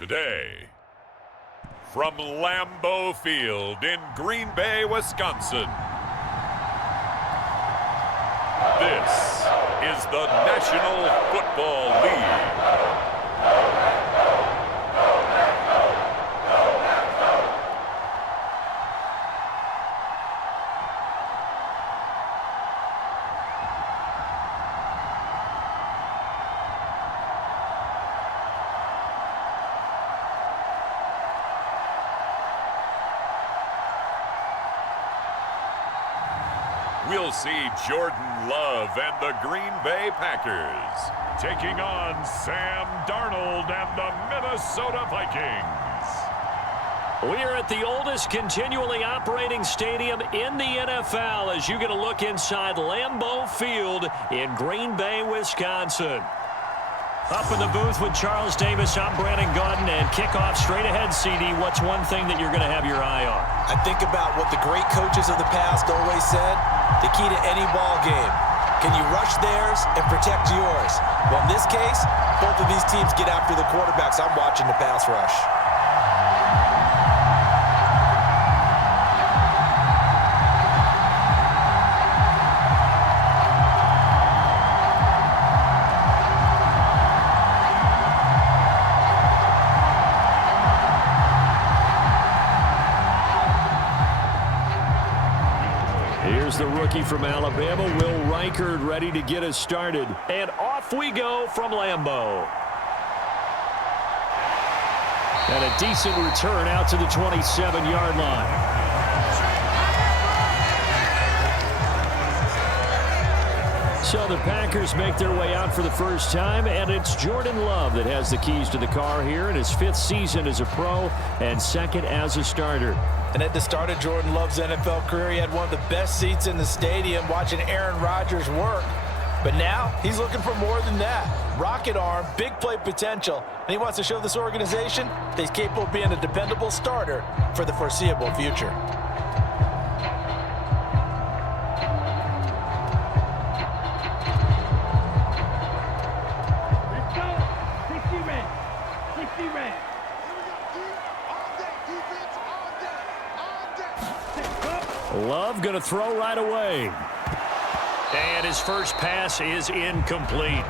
Today, from Lambeau Field in Green Bay, Wisconsin, this is the National Football League. We'll see Jordan Love and the Green Bay Packers taking on Sam Darnold and the Minnesota Vikings. We are at the oldest continually operating stadium in the NFL as you get a look inside Lambeau Field in Green Bay, Wisconsin. Up in the booth with Charles Davis, I'm Brandon Gaudin, and kickoff straight ahead, CD. What's one thing that you're going to have your eye on? I think about what the great coaches of the past always said. The key to any ball game. Can you rush theirs and protect yours? Well, in this case, both of these teams get after the quarterbacks. I'm watching the pass rush. Here's the rookie from Alabama, Will Reichard, ready to get us started. And off we go from Lambeau. And a decent return out to the 27-yard line. So the Packers make their way out for the first time, and it's Jordan Love that has the keys to the car here in his 5th season as a pro and 2nd as a starter. And at the start of Jordan Love's NFL career, he had one of the best seats in the stadium watching Aaron Rodgers work. But now he's looking for more than that. Rocket arm, big play potential, and he wants to show this organization that he's capable of being a dependable starter for the foreseeable future. Love going to throw right away. And his first pass is incomplete.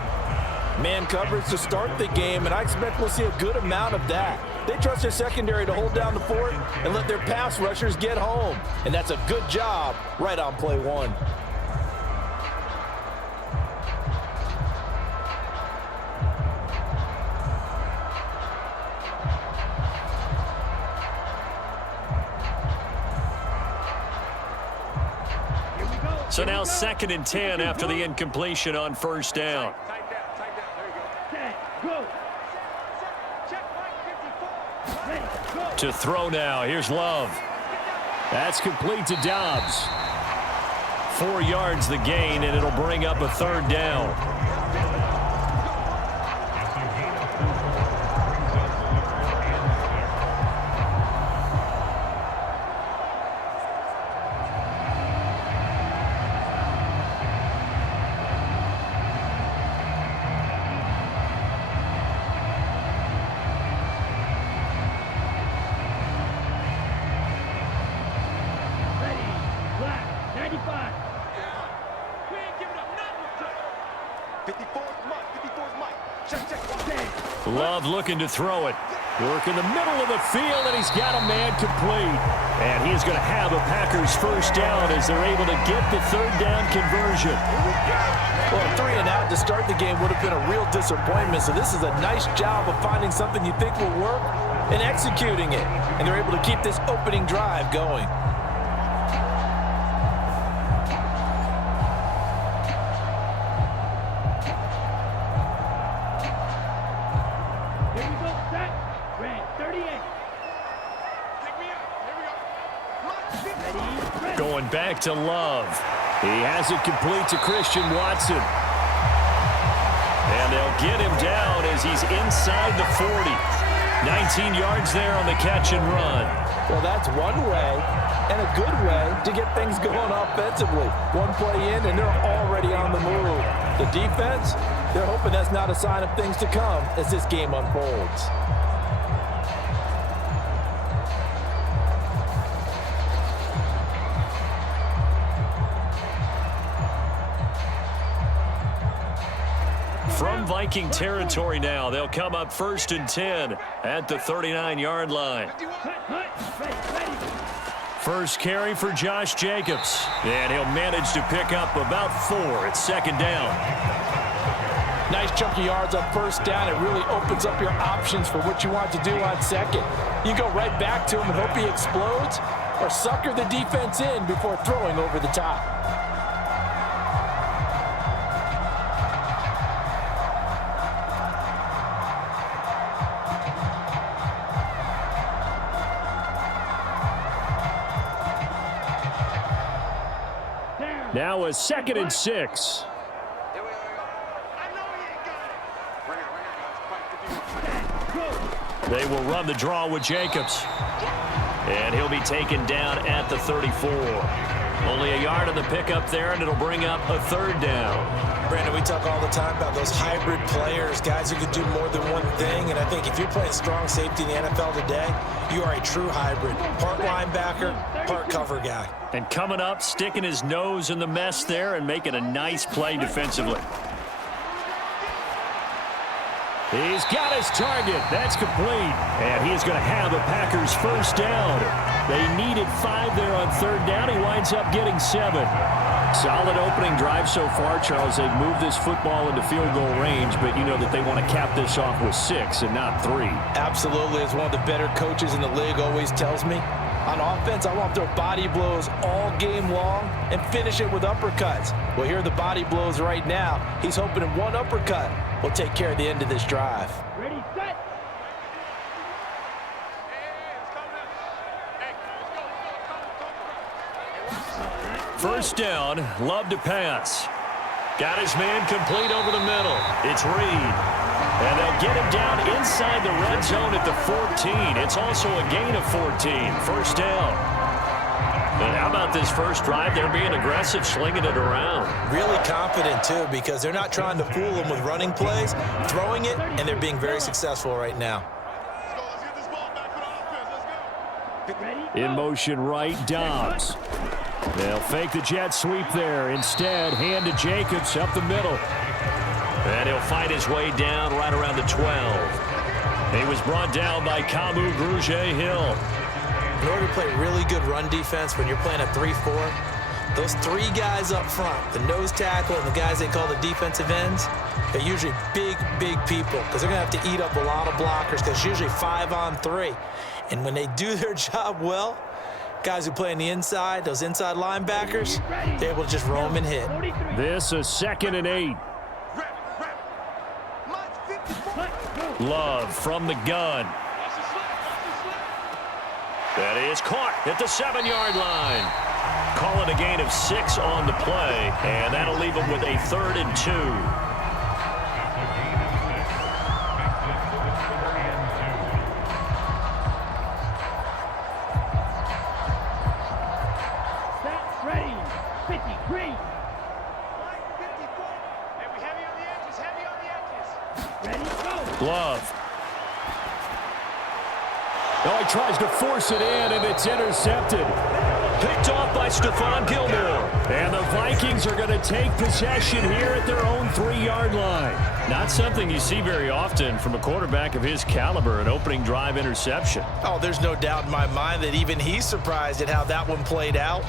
Man coverage to start the game, and I expect we'll see a good amount of that. They trust their secondary to hold down the fort and let their pass rushers get home. And that's a good job right on play one. So now 2nd and 10 after the incompletion on first down. To throw now. Here's Love. That's complete to Dobbs. 4 yards the gain, and it'll bring up a 3rd down. Love looking to throw it. Work in the middle of the field, and he's got a man complete. And he is going to have a Packers first down as they're able to get the 3rd down conversion. Well, 3 and out to start the game would have been a real disappointment, so this is a nice job of finding something you think will work and executing it. And they're able to keep this opening drive going. Going back to Love. He has it complete to Christian Watson. And they'll get him down as he's inside the 40. 19 yards there on the catch and run. Well, that's one way and a good way to get things going offensively. One play in, and they're already on the move. The defense, they're hoping that's not a sign of things to come as this game unfolds. From Viking territory now, they'll come up 1st and 10 at the 39-yard line. First carry for Josh Jacobs, and he'll manage to pick up about 4 at 2nd down. Nice chunky yards on 1st down. It really opens up your options for what you want to do on 2nd. You go right back to him and hope he explodes, or sucker the defense in before throwing over the top. Now a 2nd and 6. They will run the draw with Jacobs. And he'll be taken down at the 34. Only a yard on the pickup there, and it'll bring up a 3rd down. Brandon, we talk all the time about those hybrid players, guys who can do more than one thing. And I think if you're playing strong safety in the NFL today, you are a true hybrid. Part linebacker, part cover guy. And coming up, sticking his nose in the mess there and making a nice play defensively. He's got his target. That's complete. And he is going to have a Packers 1st down. They needed 5 there on 3rd down. He winds up getting 7. Solid opening drive so far, Charles. They've moved this football into field goal range, but you know that they want to cap this off with 6 and not 3. Absolutely. As one of the better coaches in the league always tells me, on offense, I want to throw body blows all game long and finish it with uppercuts. Well, here are the body blows right now. He's hoping in one uppercut will take care of the end of this drive. Ready, set. 1st down, Love to pass. Got his man complete over the middle. It's Reed. And they'll get him down inside the red zone at the 14. It's also a gain of 14. 1st down. And how about this first drive? They're being aggressive, slinging it around. Really confident, too, because they're not trying to fool them with running plays, throwing it, and they're being very successful right now. In motion right, Dobbs. They'll fake the jet sweep there. Instead, hand to Jacobs up the middle. And he'll fight his way down right around the 12. He was brought down by Kamu Grugier-Hill. In order to play really good run defense when you're playing a 3-4, those 3 guys up front, the nose tackle and the guys they call the defensive ends, they're usually big, big people because they're going to have to eat up a lot of blockers because it's usually 5 on 3. And when they do their job well, guys who play on the inside, those inside linebackers, they're able to just roam and hit. This is 2nd and 8. Love from the gun. That is caught at the 7-yard line. Call it a gain of 6 on the play, and that'll leave them with a 3rd and 2. Ready, 53. Ready, go. Love. Now he tries to force it in, and it's intercepted. Picked off by Stephon Gilmore. And the Vikings are going to take possession here at their own 3-yard line. Not something you see very often from a quarterback of his caliber, an opening drive interception. Oh, there's no doubt in my mind that even he's surprised at how that one played out.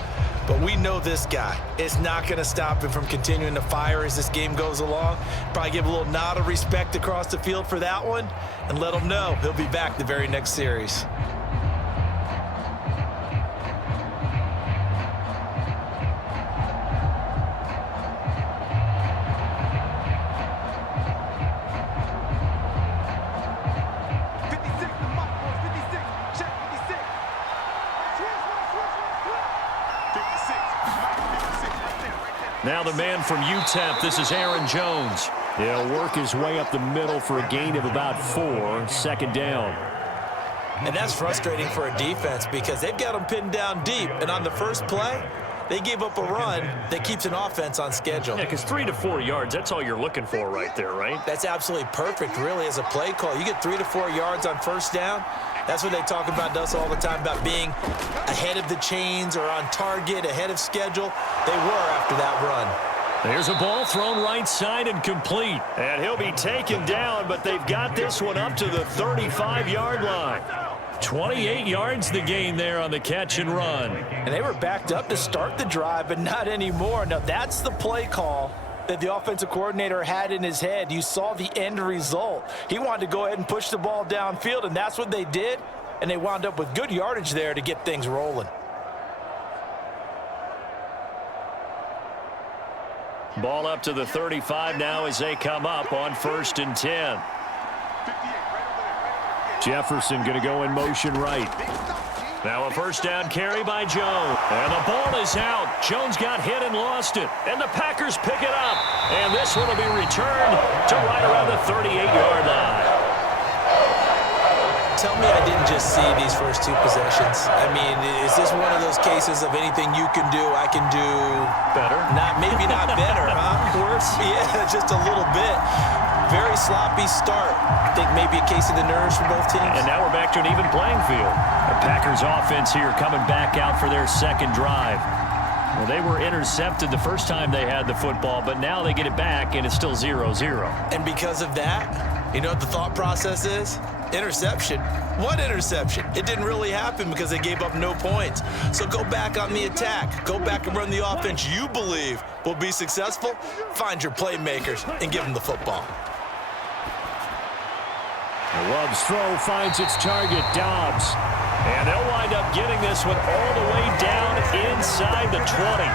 But we know this guy. It's not going to stop him from continuing to fire as this game goes along. Probably give a little nod of respect across the field for that one and let him know he'll be back the very next series. Now the man from UTEP, this is Aaron Jones. He'll work his way up the middle for a gain of about 4, 2nd down. And that's frustrating for a defense because they've got them pinned down deep. And on the first play, they gave up a run that keeps an offense on schedule. Yeah, because 3 to 4 yards, that's all you're looking for right there, right? That's absolutely perfect, really, as a play call. You get 3 to 4 yards on 1st down. That's what they talk about us all the time, about being ahead of the chains or on target, ahead of schedule. They were after that run. There's a ball thrown right side and complete. And he'll be taken down, but they've got this one up to the 35-yard line. 28 yards the gain there on the catch and run. And they were backed up to start the drive, but not anymore. Now, that's the play call that the offensive coordinator had in his head. You saw the end result. He wanted to go ahead and push the ball downfield, and that's what they did. And they wound up with good yardage there to get things rolling. Ball up to the 35 now as they come up on 1st and 10. Jefferson going to go in motion right. Now a first down carry by Jones. And the ball is out. Jones got hit and lost it. And the Packers pick it up. And this one will be returned to right around the 38-yard line. Tell me I didn't just see these first two possessions. I mean, is this one of those cases of anything you can do, I can do better? Maybe not better, huh? Worse? Yeah, just a little bit. Very sloppy start. I think maybe a case of the nerves for both teams. And now we're back to an even playing field. The Packers offense here coming back out for their second drive. Well, they were intercepted the first time they had the football, but now they get it back, and it's still 0-0. And because of that, you know what the thought process is? Interception. What interception? It didn't really happen because they gave up no points. So go back on the attack. Go back and run the offense you believe will be successful. Find your playmakers and give them the football. Love's throw finds its target, Dobbs. And they'll wind up getting this one all the way down inside the 20.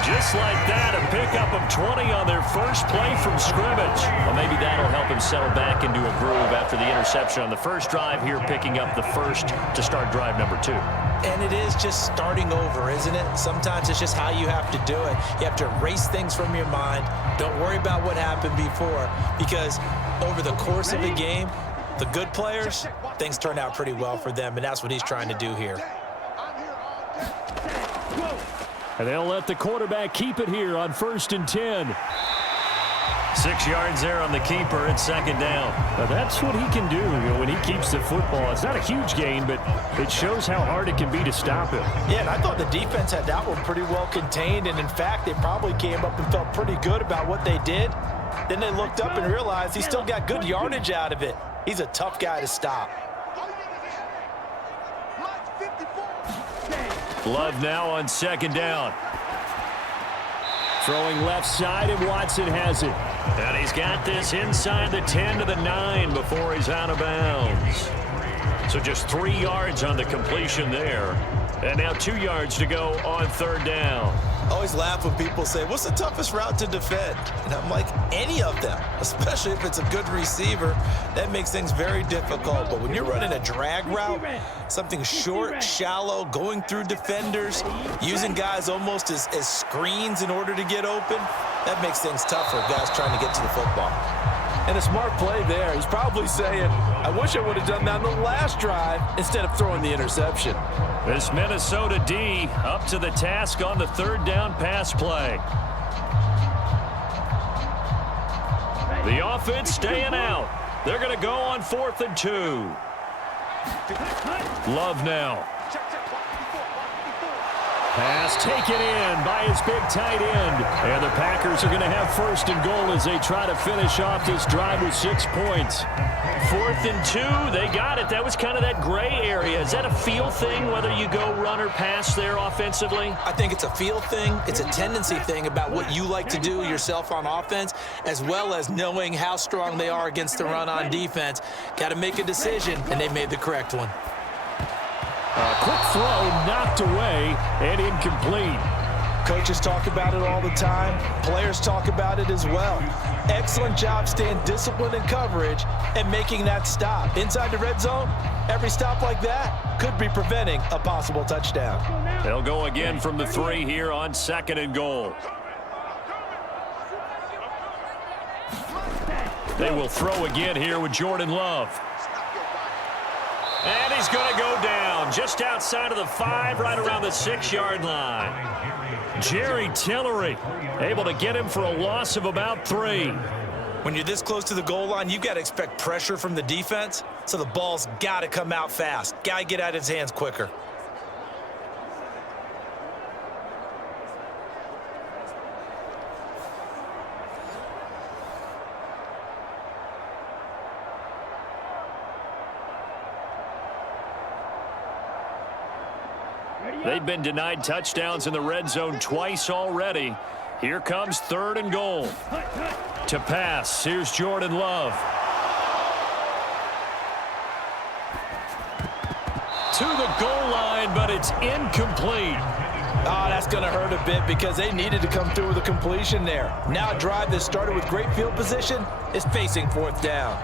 Just like that, a pickup of 20 on their first play from scrimmage. Well, maybe that'll help him settle back into a groove after the interception on the first drive here, picking up the first to start drive number 2. And it is just starting over, isn't it? Sometimes it's just how you have to do it. You have to erase things from your mind. Don't worry about what happened before, because over the course of a game, the good players, things turn out pretty well for them, and that's what he's trying to do here. And they'll let the quarterback keep it here on 1st and 10. 6 yards there on the keeper at second down. Now that's what he can do, when he keeps the football. It's not a huge gain, but it shows how hard it can be to stop him. Yeah, and I thought the defense had that one pretty well contained, and in fact, they probably came up and felt pretty good about what they did. Then they looked up and realized he still got good yardage out of it. He's a tough guy to stop. Love now on second down. Throwing left side, and Watson has it. And he's got this inside the 10 to the 9 before he's out of bounds. So just 3 yards on the completion there. And now 2 yards to go on third down. I always laugh when people say, what's the toughest route to defend? And I'm like, any of them, especially if it's a good receiver. That makes things very difficult. But when you're running a drag route, something short, shallow, going through defenders, using guys almost as screens in order to get open, that makes things tougher, guys trying to get to the football. And a smart play there. He's probably saying, I wish I would have done that on the last drive instead of throwing the interception. This Minnesota D up to the task on the third down pass play. The offense staying out. They're going to go on 4th and 2. Love now. Pass taken in by his big tight end. And the Packers are going to have 1st and goal as they try to finish off this drive with 6 points. 4th and 2, they got it. That was kind of that gray area. Is that a feel thing, whether you go run or pass there offensively? I think it's a feel thing. It's a tendency thing about what you like to do yourself on offense, as well as knowing how strong they are against the run on defense. Got to make a decision, and they made the correct one. A quick throw knocked away and incomplete. Coaches talk about it all the time. Players talk about it as well. Excellent job staying disciplined in coverage and making that stop. Inside the red zone, every stop like that could be preventing a possible touchdown. They'll go again from the 3 here on 2nd and goal. They will throw again here with Jordan Love. And he's going to go down just outside of the 5, right around the 6-yard line. Jerry Tillery able to get him for a loss of about 3. When you're this close to the goal line, you've got to expect pressure from the defense, so the ball's got to come out fast. Got to get out of his hands quicker. They've been denied touchdowns in the red zone twice already. Here comes 3rd and goal. To pass, here's Jordan Love. To the goal line, but it's incomplete. Oh, that's going to hurt a bit because they needed to come through with a completion there. Now a drive that started with great field position is facing 4th down.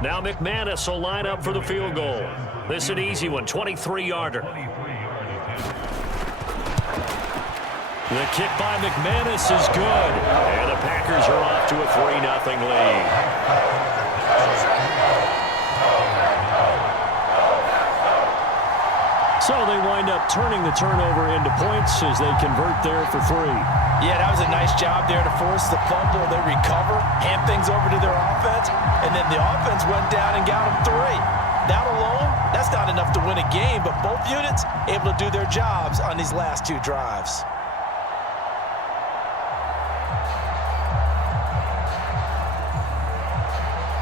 Now McManus will line up for the field goal. This is an easy one, 23-yarder. The kick by McManus is good. And the Packers are off to a 3-0 lead. So they wind up turning the turnover into points as they convert there for 3. Yeah, that was a nice job there to force the fumble. They recover, hand things over to their offense, and then the offense went down and got them 3. That alone, that's not enough to win a game, but both units able to do their jobs on these last 2 drives.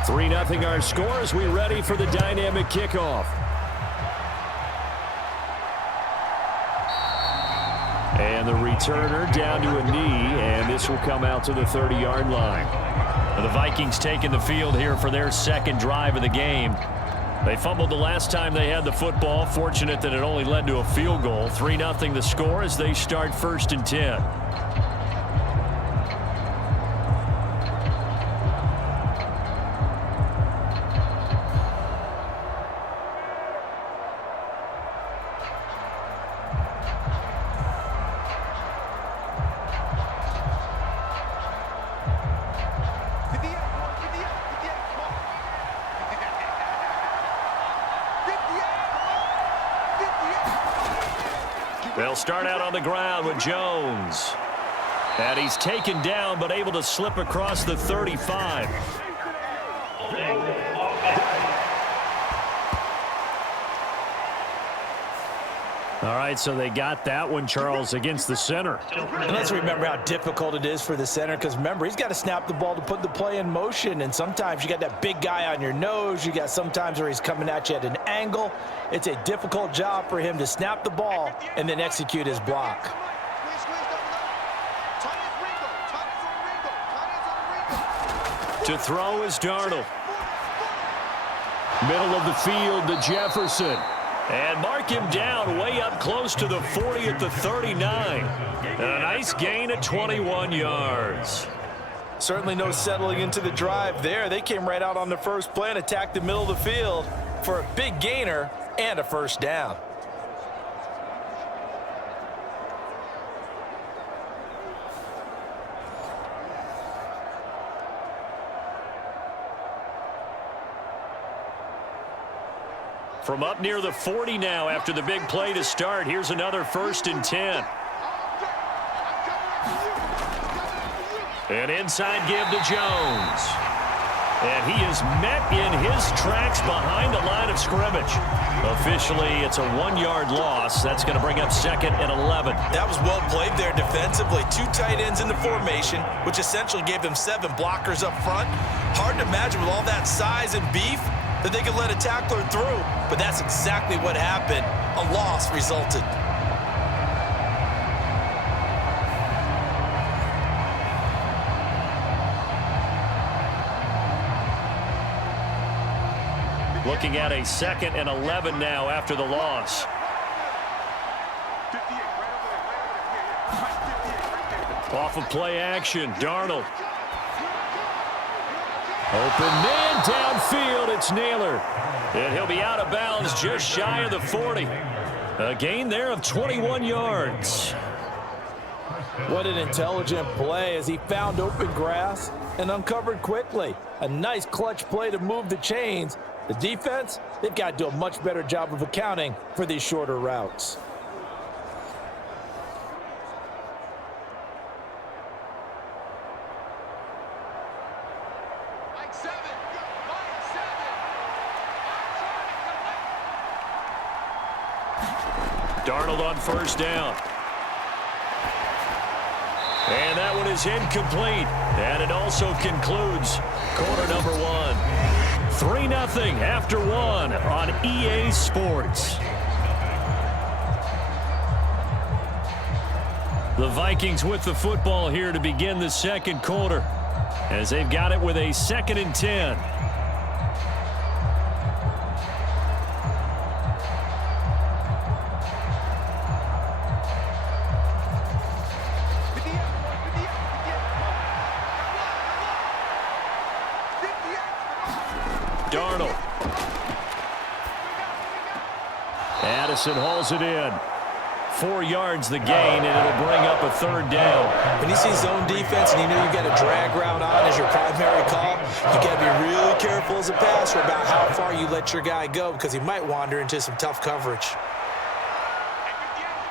Three 3-0 our score as we ready for the dynamic kickoff. And the returner down to a knee, and this will come out to the 30-yard line. The Vikings taking the field here for their 2nd drive of the game. They fumbled the last time they had the football. Fortunate that it only led to a field goal. 3-0 the score as they start 1st and 10. They'll start out on the ground with Jones. And he's taken down, but able to slip across the 35. All right, so they got that one, Charles, against the center. And let's remember how difficult it is for the center, because remember, he's got to snap the ball to put the play in motion, and sometimes you got that big guy on your nose. You got sometimes where he's coming at you at an angle. It's a difficult job for him to snap the ball and then execute his block. To throw is Darnold. Middle of the field to Jefferson. And mark him down way up close to the 40 at the 39. And a nice gain of 21 yards. Certainly no settling into the drive there. They came right out on the first play and attacked the middle of the field for a big gainer and a 1st down. From up near the 40 now after the big play to start. Here's another 1st and 10. An inside give to Jones. And he is met in his tracks behind the line of scrimmage. Officially, it's a 1-yard loss. That's going to bring up 2nd and 11. That was well played there defensively. 2 tight ends in the formation, which essentially gave them 7 blockers up front. Hard to imagine with all that size and beef that they could let a tackler through, but that's exactly what happened. A loss resulted. Looking at a 2nd and 11 now after the loss. Off of play action, Darnold. Open man downfield, it's Naylor. And he'll be out of bounds just shy of the 40. A gain there of 21 yards. What an intelligent play as he found open grass and uncovered quickly. A nice clutch play to move the chains. The defense, they've got to do a much better job of accounting for these shorter routes. Darnold on 1st down. And that one is incomplete. And it also concludes quarter number 1. 3-0 after one on EA Sports. The Vikings with the football here to begin the second quarter, as they've got it with a 2nd and 10. Darnold. Addison hauls it in. 4 yards the gain, and it'll bring up a 3rd down. When you see zone defense and you know you've got a drag route on as your primary call, you got to be really careful as a passer about how far you let your guy go, because he might wander into some tough coverage.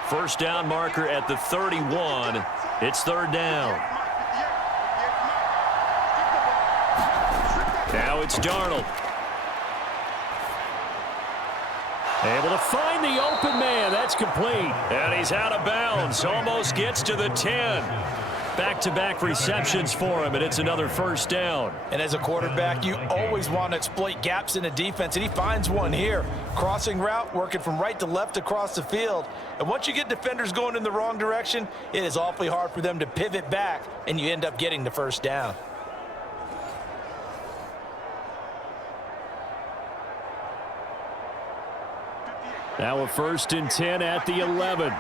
1st down marker at the 31. It's 3rd down. Now it's Darnold. Able to find the open man. That's complete. And he's out of bounds. Almost gets to the 10. Back-to-back receptions for him, and it's another 1st down. And as a quarterback, you always want to exploit gaps in the defense, and he finds one here. Crossing route, working from right to left across the field. And once you get defenders going in the wrong direction, it is awfully hard for them to pivot back, and you end up getting the 1st down. Now a 1st and 10 at the 11.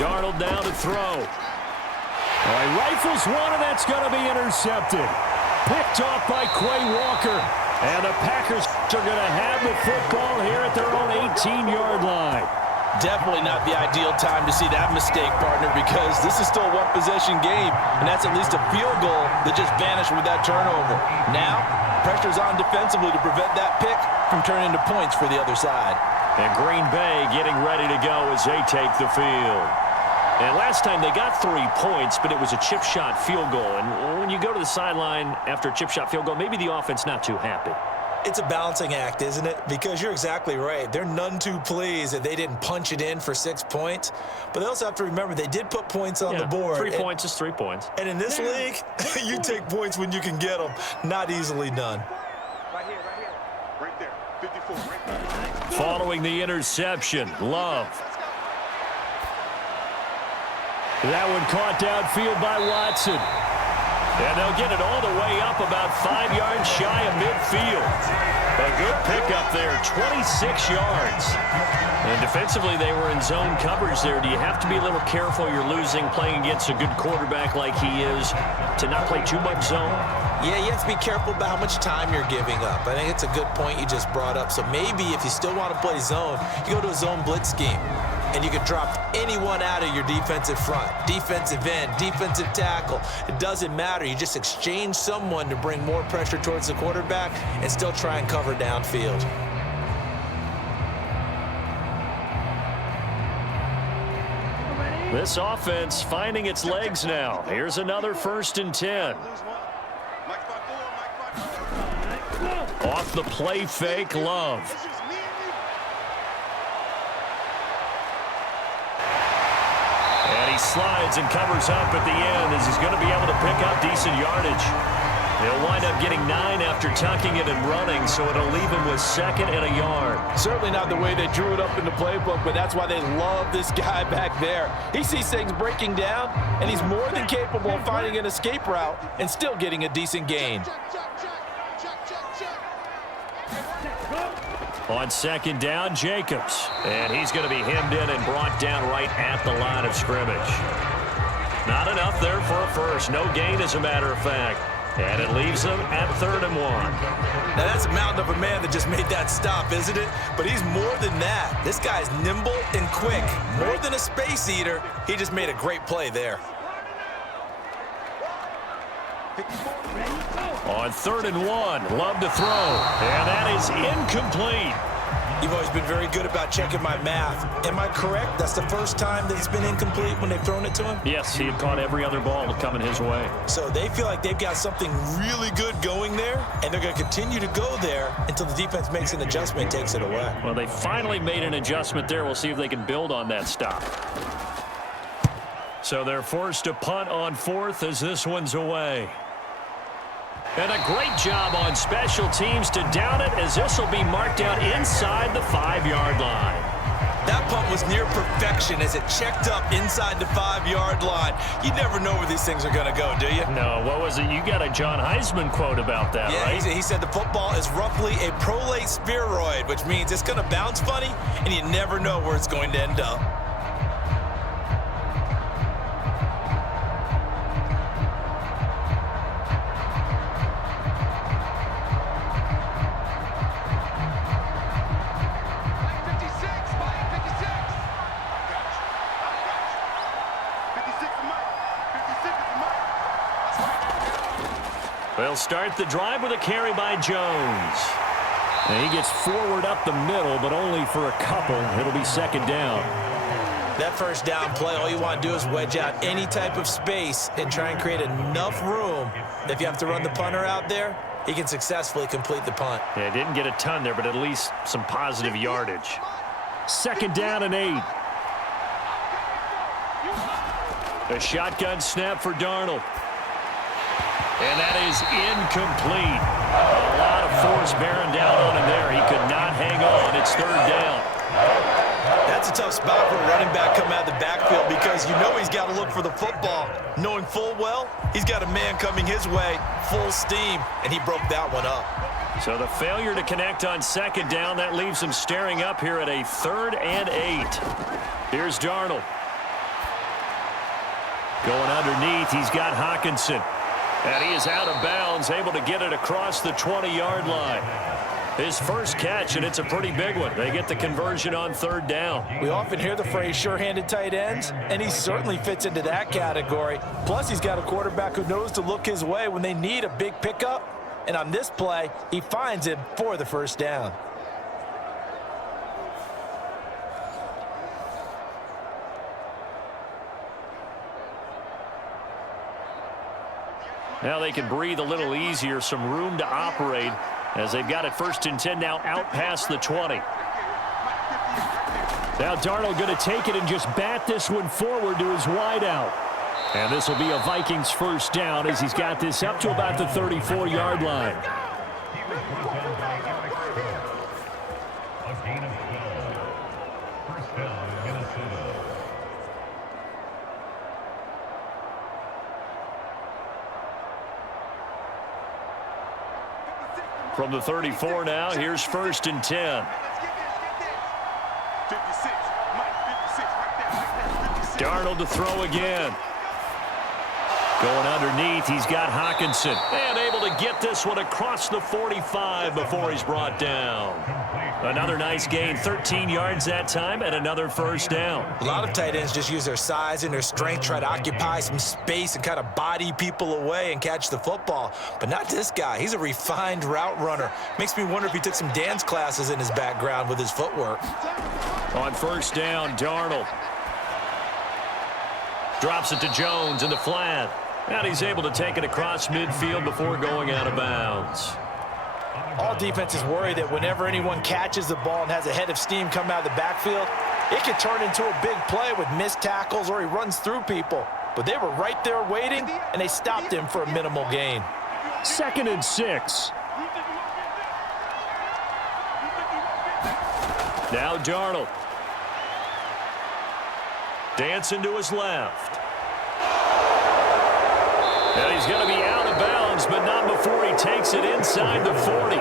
Darnold down to throw. Oh, he rifles one, and that's going to be intercepted. Picked off by Quay Walker. And the Packers are going to have the football here at their own 18-yard line. Definitely not the ideal time to see that mistake, partner, because this is still a one-possession game, and that's at least a field goal that just vanished with that turnover. Now, pressure's on defensively to prevent that pick from turning into points for the other side. And Green Bay getting ready to go as they take the field. And last time they got 3 points, but it was a chip shot field goal. And when you go to the sideline after a chip shot field goal, maybe the offense not too happy. It's a balancing act, isn't it? Because you're exactly right. They're none too pleased that they didn't punch it in for 6 points. But they also have to remember they did put points on the board. 3 points is 3 points. And in this league, you take points when you can get them. Not easily done. Right here. Right there. 54. Right there. Following the interception, Love. That one caught downfield by Watson. And they'll get it all the way up about 5 yards shy of midfield. A good pickup there, 26 yards. And defensively, they were in zone coverage there. Do you have to be a little careful? You're losing, playing against a good quarterback like he is, to not play too much zone? Yeah, you have to be careful about how much time you're giving up. I think it's a good point you just brought up. So maybe if you still want to play zone, you go to a zone blitz scheme. And you can drop anyone out of your defensive front, defensive end, defensive tackle. It doesn't matter. You just exchange someone to bring more pressure towards the quarterback and still try and cover downfield. This offense finding its legs now. Here's another 1st and 10. Off the play fake, Love. And he slides and covers up at the end as he's going to be able to pick up decent yardage. He'll wind up getting 9 after tucking it and running, so it'll leave him with 2nd and a yard. Certainly not the way they drew it up in the playbook, but that's why they love this guy back there. He sees things breaking down, and he's more than capable of finding an escape route and still getting a decent gain. On 2nd down, Jacobs. And he's going to be hemmed in and brought down right at the line of scrimmage. Not enough there for a first. No gain, as a matter of fact. And it leaves them at 3rd and 1. Now, that's a mountain of a man that just made that stop, isn't it? But he's more than that. This guy's nimble and quick. More than a space eater. He just made a great play there. On 3rd and 1, Love to throw. And that is incomplete. You've always been very good about checking my math. Am I correct? That's the first time that it's been incomplete when they've thrown it to him? Yes, he had caught every other ball coming his way. So they feel like they've got something really good going there, and they're going to continue to go there until the defense makes an adjustment and takes it away. Well, they finally made an adjustment there. We'll see if they can build on that stop. So they're forced to punt on 4th as this one's away. And a great job on special teams to down it, as this will be marked out inside the 5-yard line. That punt was near perfection as it checked up inside the 5-yard line. You never know where these things are going to go, do you? No, what was it? You got a John Heisman quote about that, right? Yeah, he said the football is roughly a prolate spheroid, which means it's going to bounce funny, and you never know where it's going to end up. They'll start the drive with a carry by Jones. And he gets forward up the middle, but only for a couple. It'll be 2nd down. That first down play, all you want to do is wedge out any type of space and try and create enough room. If you have to run the punter out there, he can successfully complete the punt. Yeah, didn't get a ton there, but at least some positive yardage. 2nd down and 8. A shotgun snap for Darnold. And that is incomplete. A lot of force bearing down on him there. He could not hang on. It's 3rd down. That's a tough spot for a running back coming out of the backfield because you know he's got to look for the football. Knowing full well, he's got a man coming his way, full steam, and he broke that one up. So the failure to connect on 2nd down, that leaves him staring up here at a 3rd and 8. Here's Darnold. Going underneath, he's got Hockenson. And he is out of bounds, able to get it across the 20-yard line. His first catch, and it's a pretty big one. They get the conversion on 3rd down. We often hear the phrase sure-handed tight ends, and he certainly fits into that category. Plus, he's got a quarterback who knows to look his way when they need a big pickup. And on this play, he finds him for the 1st down. Now they can breathe a little easier, some room to operate as they've got it 1st and 10 now out past the 20. Now Darnold going to take it and just bat this one forward to his wideout. And this will be a Vikings 1st down as he's got this up to about the 34-yard line. From the 34 now, here's 1st and 10. 56. Darnold to throw again. Going underneath, he's got Hockenson. And able to get this one across the 45 before he's brought down. Another nice gain, 13 yards that time, and another 1st down. A lot of tight ends just use their size and their strength, try to occupy some space and kind of body people away and catch the football. But not this guy. He's a refined route runner. Makes me wonder if he took some dance classes in his background with his footwork. On 1st down, Darnold drops it to Jones in the flat. And he's able to take it across midfield before going out of bounds. All defenses worry that whenever anyone catches the ball and has a head of steam come out of the backfield, it could turn into a big play with missed tackles or he runs through people. But they were right there waiting, and they stopped him for a minimal gain. 2nd and 6. Now Darnold. Dancing to his left. And he's going to be out of bounds, but not before he takes it inside the 40.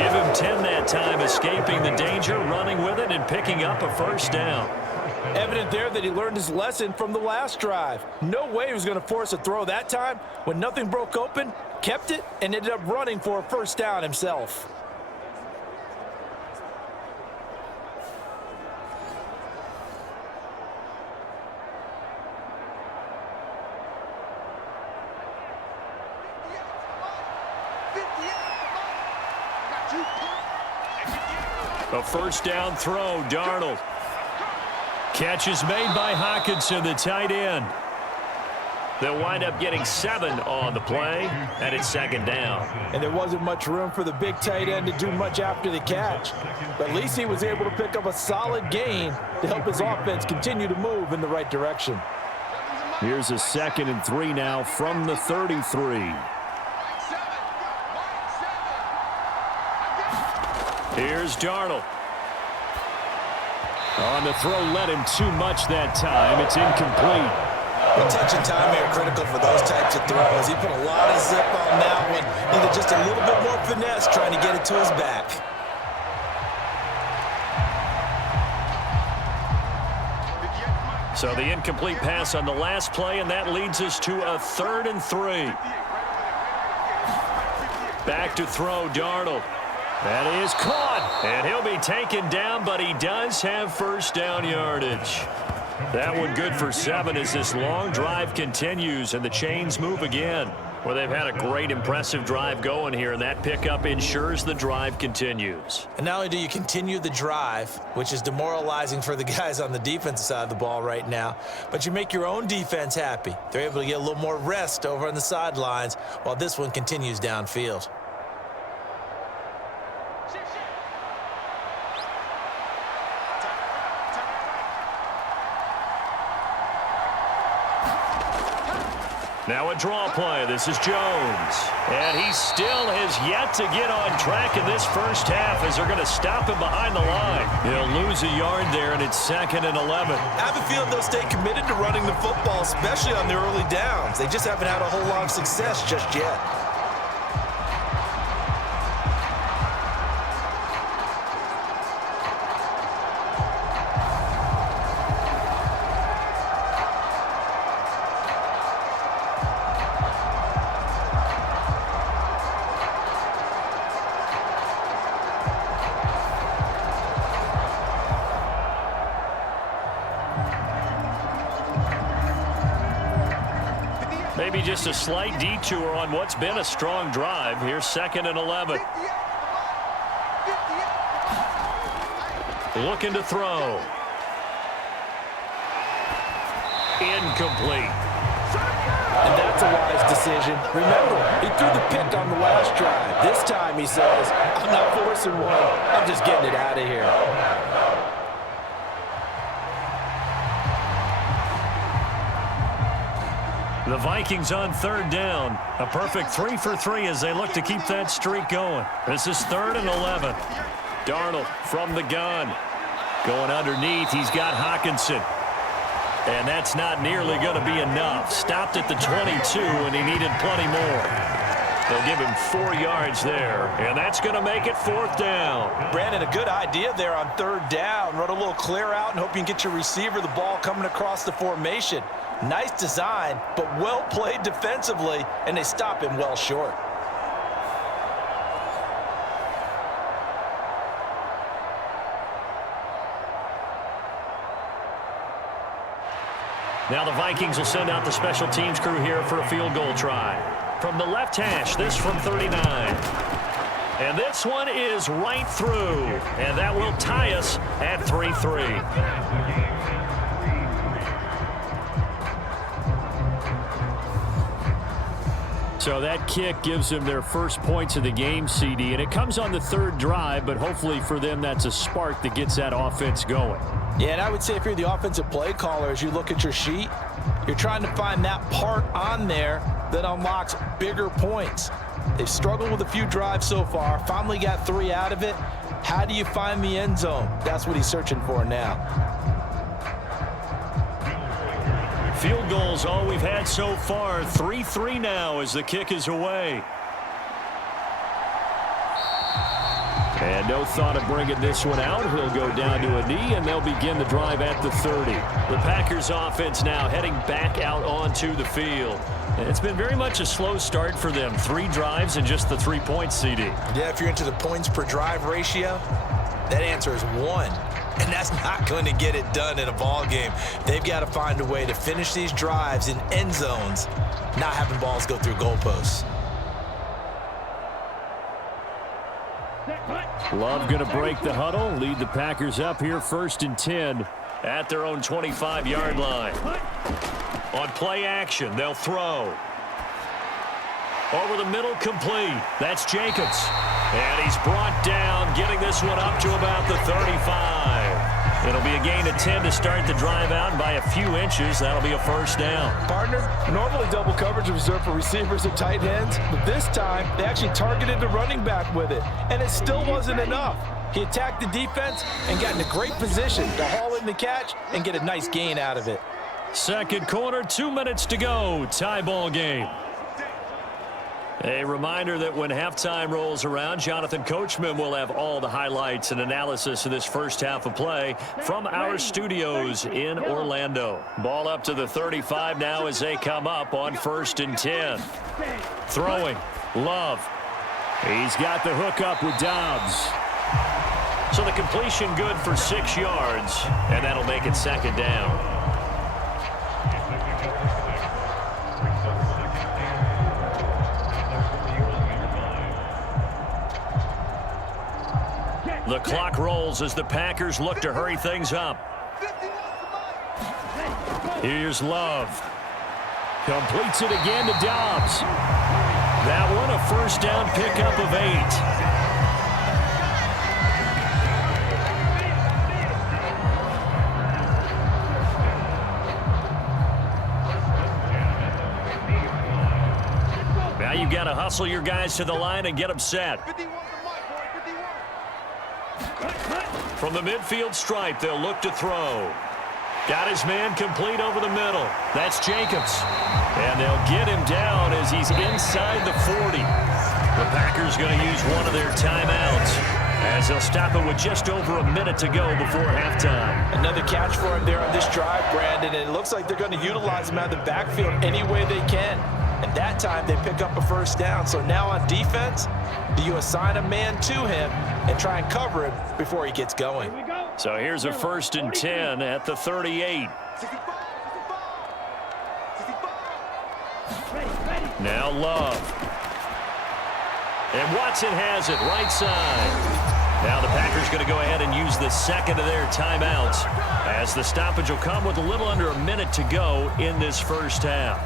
Give him 10 that time, escaping the danger, running with it, and picking up a 1st down. Evident there that he learned his lesson from the last drive. No way he was going to force a throw that time. When nothing broke open, kept it, and ended up running for a 1st down himself. A 1st down throw, Darnold. Catch is made by Hockenson, the tight end. They'll wind up getting 7 on the play, and it's 2nd down. And there wasn't much room for the big tight end to do much after the catch. But at least he was able to pick up a solid gain to help his offense continue to move in the right direction. Here's a 2nd and 3 now from the 33. Here's Darnold. On the throw, led him too much that time. It's incomplete. Attention time here critical for those types of throws. He put a lot of zip on that one. Needed just a little bit more finesse trying to get it to his back. So the incomplete pass on the last play, and that leads us to a 3rd and 3. Back to throw, Darnold. That is caught, and he'll be taken down, but he does have first down yardage. That one good for 7 as this long drive continues and the chains move again. Well, they've had a great, impressive drive going here, and that pickup ensures the drive continues. And not only do you continue the drive, which is demoralizing for the guys on the defensive side of the ball right now, but you make your own defense happy. They're able to get a little more rest over on the sidelines while this one continues downfield. Now a draw play. This is Jones. And he still has yet to get on track in this first half as they're going to stop him behind the line. He'll lose a yard there, and it's 2nd and 11. I have a feeling they'll stay committed to running the football, especially on the early downs. They just haven't had a whole lot of success just yet. Maybe just a slight detour on what's been a strong drive. Here's 2nd and 11. Looking to throw. Incomplete. And that's a wise decision. Remember, he threw the pick on the last drive. This time he says, I'm not forcing one. I'm just getting it out of here. The Vikings on 3rd down. A perfect 3 for 3 as they look to keep that streak going. This is 3rd and 11. Darnold from the gun. Going underneath, he's got Hawkinson. And that's not nearly going to be enough. Stopped at the 22, and he needed plenty more. They'll give him 4 yards there, and that's going to make it 4th down. Brandon, a good idea there on 3rd down. Run a little clear out and hope you can get your receiver the ball coming across the formation. Nice design, but well played defensively, and they stop him well short. Now the Vikings will send out the special teams crew here for a field goal try. From the left hash, this from 39. And this one is right through. And that will tie us at 3-3. So that kick gives them their first points of the game, CD. And it comes on the 3rd drive, but hopefully for them that's a spark that gets that offense going. Yeah, and I would say if you're the offensive play caller, as you look at your sheet, you're trying to find that part on there that unlocks bigger points. They've struggled with a few drives so far, finally got 3 out of it. How do you find the end zone? That's what he's searching for now. Field goals all we've had so far. 3-3 now as the kick is away. And no thought of bringing this one out. He'll go down to a knee, and they'll begin the drive at the 30. The Packers offense now heading back out onto the field. And it's been very much a slow start for them. 3 drives and just the 3 points, CD. Yeah, if you're into the points per drive ratio, that answer is 1. And that's not going to get it done in a ball game. They've got to find a way to finish these drives in end zones, not having balls go through goalposts. Love going to break the huddle, lead the Packers up here 1st and 10 at their own 25-yard line. On play action, they'll throw. Over the middle, complete. That's Jacobs. And he's brought down, getting this one up to about the 35. It'll be a gain of 10 to start the drive out. By a few inches, that'll be a first down. Partner, normally double coverage is reserved for receivers and tight ends, but this time they actually targeted the running back with it, and it still wasn't enough. He attacked the defense and got in a great position to haul in the catch and get a nice gain out of it. Second quarter, 2 minutes to go. Tie ball game. A reminder that when halftime rolls around, Jonathan Coachman will have all the highlights and analysis of this first half of play from our studios in Orlando. Ball up to the 35 now as they come up on 1st and 10. Throwing. Love. He's got the hook up with Dobbs. So the completion good for 6 yards, and that'll make it second down. The clock rolls as the Packers look to hurry things up. Here's Love. Completes it again to Dobbs. That one a first down pickup of 8. Now you've got to hustle your guys to the line and get them set. From the midfield stripe, they'll look to throw. Got his man complete over the middle. That's Jacobs. And they'll get him down as he's inside the 40. The Packers going to use one of their timeouts as they'll stop it with just over a minute to go before halftime. Another catch for him there on this drive, Brandon, and it looks like they're going to utilize him out of the backfield any way they can. And that time they pick up a first down. So now on defense, do you assign a man to him and try and cover him before he gets going? So here's a 1st and 10 at the 38. Now Love. And Watson has it right side. Now the Packers going to go ahead and use the second of their timeouts as the stoppage will come with a little under a minute to go in this first half.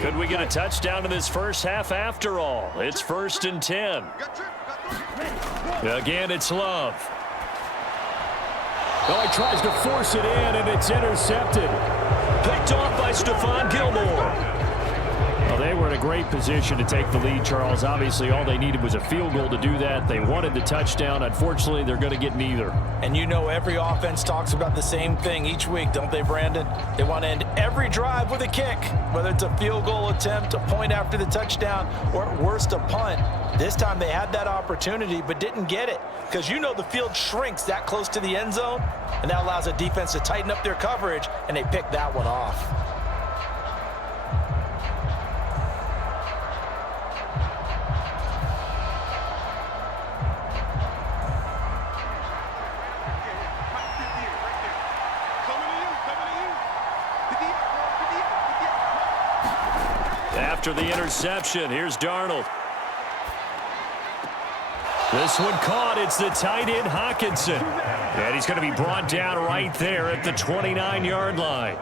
Could we get a touchdown in this first half after all? It's 1st and 10. Again, it's Love. Oh, he tries to force it in, and it's intercepted. Picked off by Stephon Gilmore. Well, they were in a great position to take the lead, Charles. Obviously, all they needed was a field goal to do that. They wanted the touchdown. Unfortunately, they're going to get neither. And you know every offense talks about the same thing each week, don't they, Brandon? They want to end every drive with a kick, whether it's a field goal attempt, a point after the touchdown, or at worst, a punt. This time they had that opportunity but didn't get it because you know the field shrinks that close to the end zone, and that allows a defense to tighten up their coverage, and they picked that one off. After the interception, here's Darnold. This one caught. It's the tight end, Hockenson. And he's going to be brought down right there at the 29-yard line.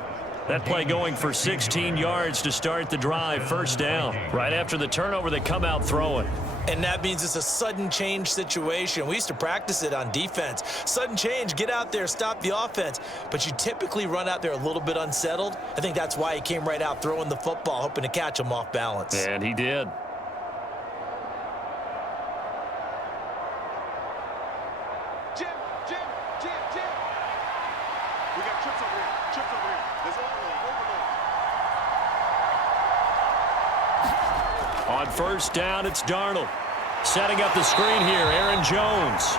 That play going for 16 yards to start the drive. First down. Right after the turnover, they come out throwing. And that means it's a sudden change situation. We used to practice it on defense. Sudden change, get out there, stop the offense. But you typically run out there a little bit unsettled. I think that's why he came right out throwing the football, hoping to catch him off balance. And he did. Jim. We got trips over here. There's overload. On first down, it's Darnold. Setting up the screen here, Aaron Jones.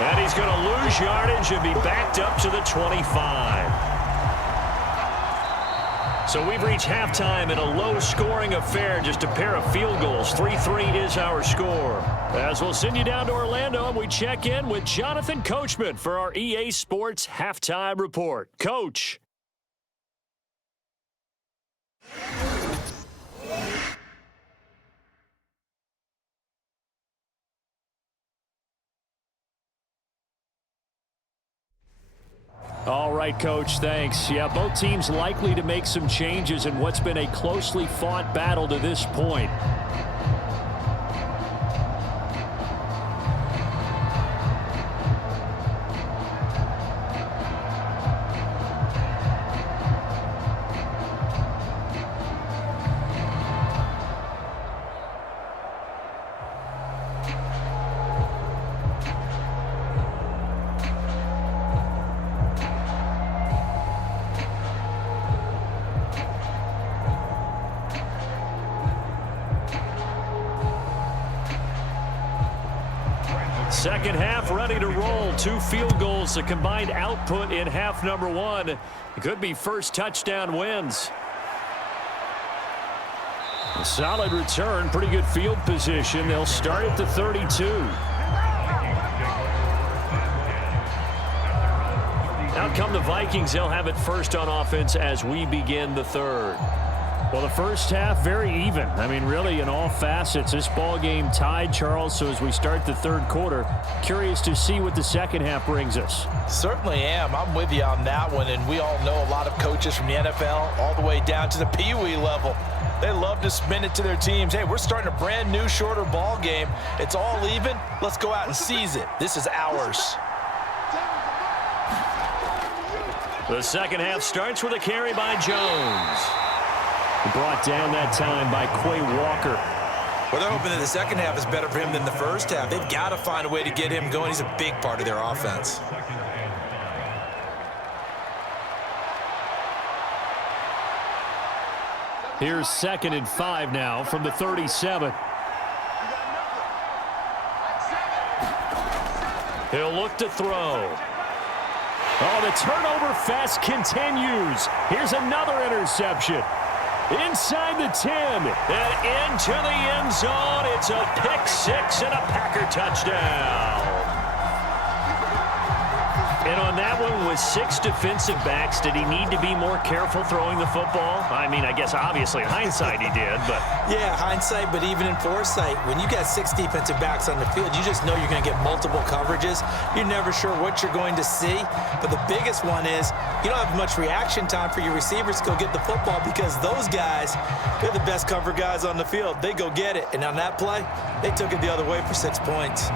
And he's going to lose yardage and be backed up to the 25. So we've reached halftime in a low-scoring affair, just a pair of field goals. 3-3 is our score. As we'll send you down to Orlando, and we check in with Jonathan Coachman for our EA Sports Halftime Report. Coach. All right, Coach, thanks. Yeah, both teams likely to make some changes in what's been a closely fought battle to this point. Second half ready to roll. 2 field goals, the combined output in half number 1. It could be first touchdown wins. A solid return, pretty good field position. They'll start at the 32. Out come the Vikings. They'll have it first on offense as we begin the third. Well, the first half, very even. I mean, really, in all facets, this ball game tied, Charles. So as we start the third quarter, curious to see what the second half brings us. Certainly am. I'm with you on that one. And we all know a lot of coaches from the NFL all the way down to the Pee Wee level. They love to spin it to their teams. Hey, we're starting a brand new, shorter ball game. It's all even. Let's go out and seize it. This is ours. The second half starts with a carry by Jones. Brought down that time by Quay Walker. Well, they're hoping that the second half is better for him than the first half. They've got to find a way to get him going. He's a big part of their offense. Here's 2nd and 5 now from the 37. He'll look to throw. Oh, the turnover fest continues. Here's another interception. Inside the 10 and into the end zone. It's a pick-6 and a Packer touchdown. And on that one, with 6 defensive backs, did he need to be more careful throwing the football? I mean, I guess obviously in hindsight he did, but... Yeah, hindsight, but even in foresight, when you got 6 defensive backs on the field, you just know you're going to get multiple coverages. You're never sure what you're going to see. But the biggest one is you don't have much reaction time for your receivers to go get the football because those guys, they're the best cover guys on the field. They go get it. And on that play, they took it the other way for 6 points.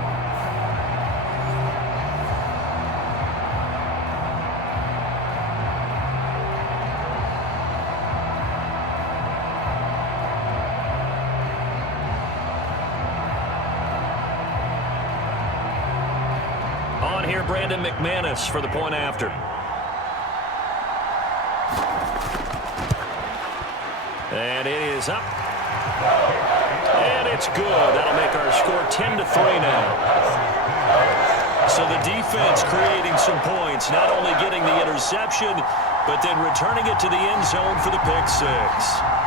Brandon McManus for the point after. And it is up. And it's good. That'll make our score 10-3 now. So the defense creating some points, not only getting the interception, but then returning it to the end zone for the pick-6.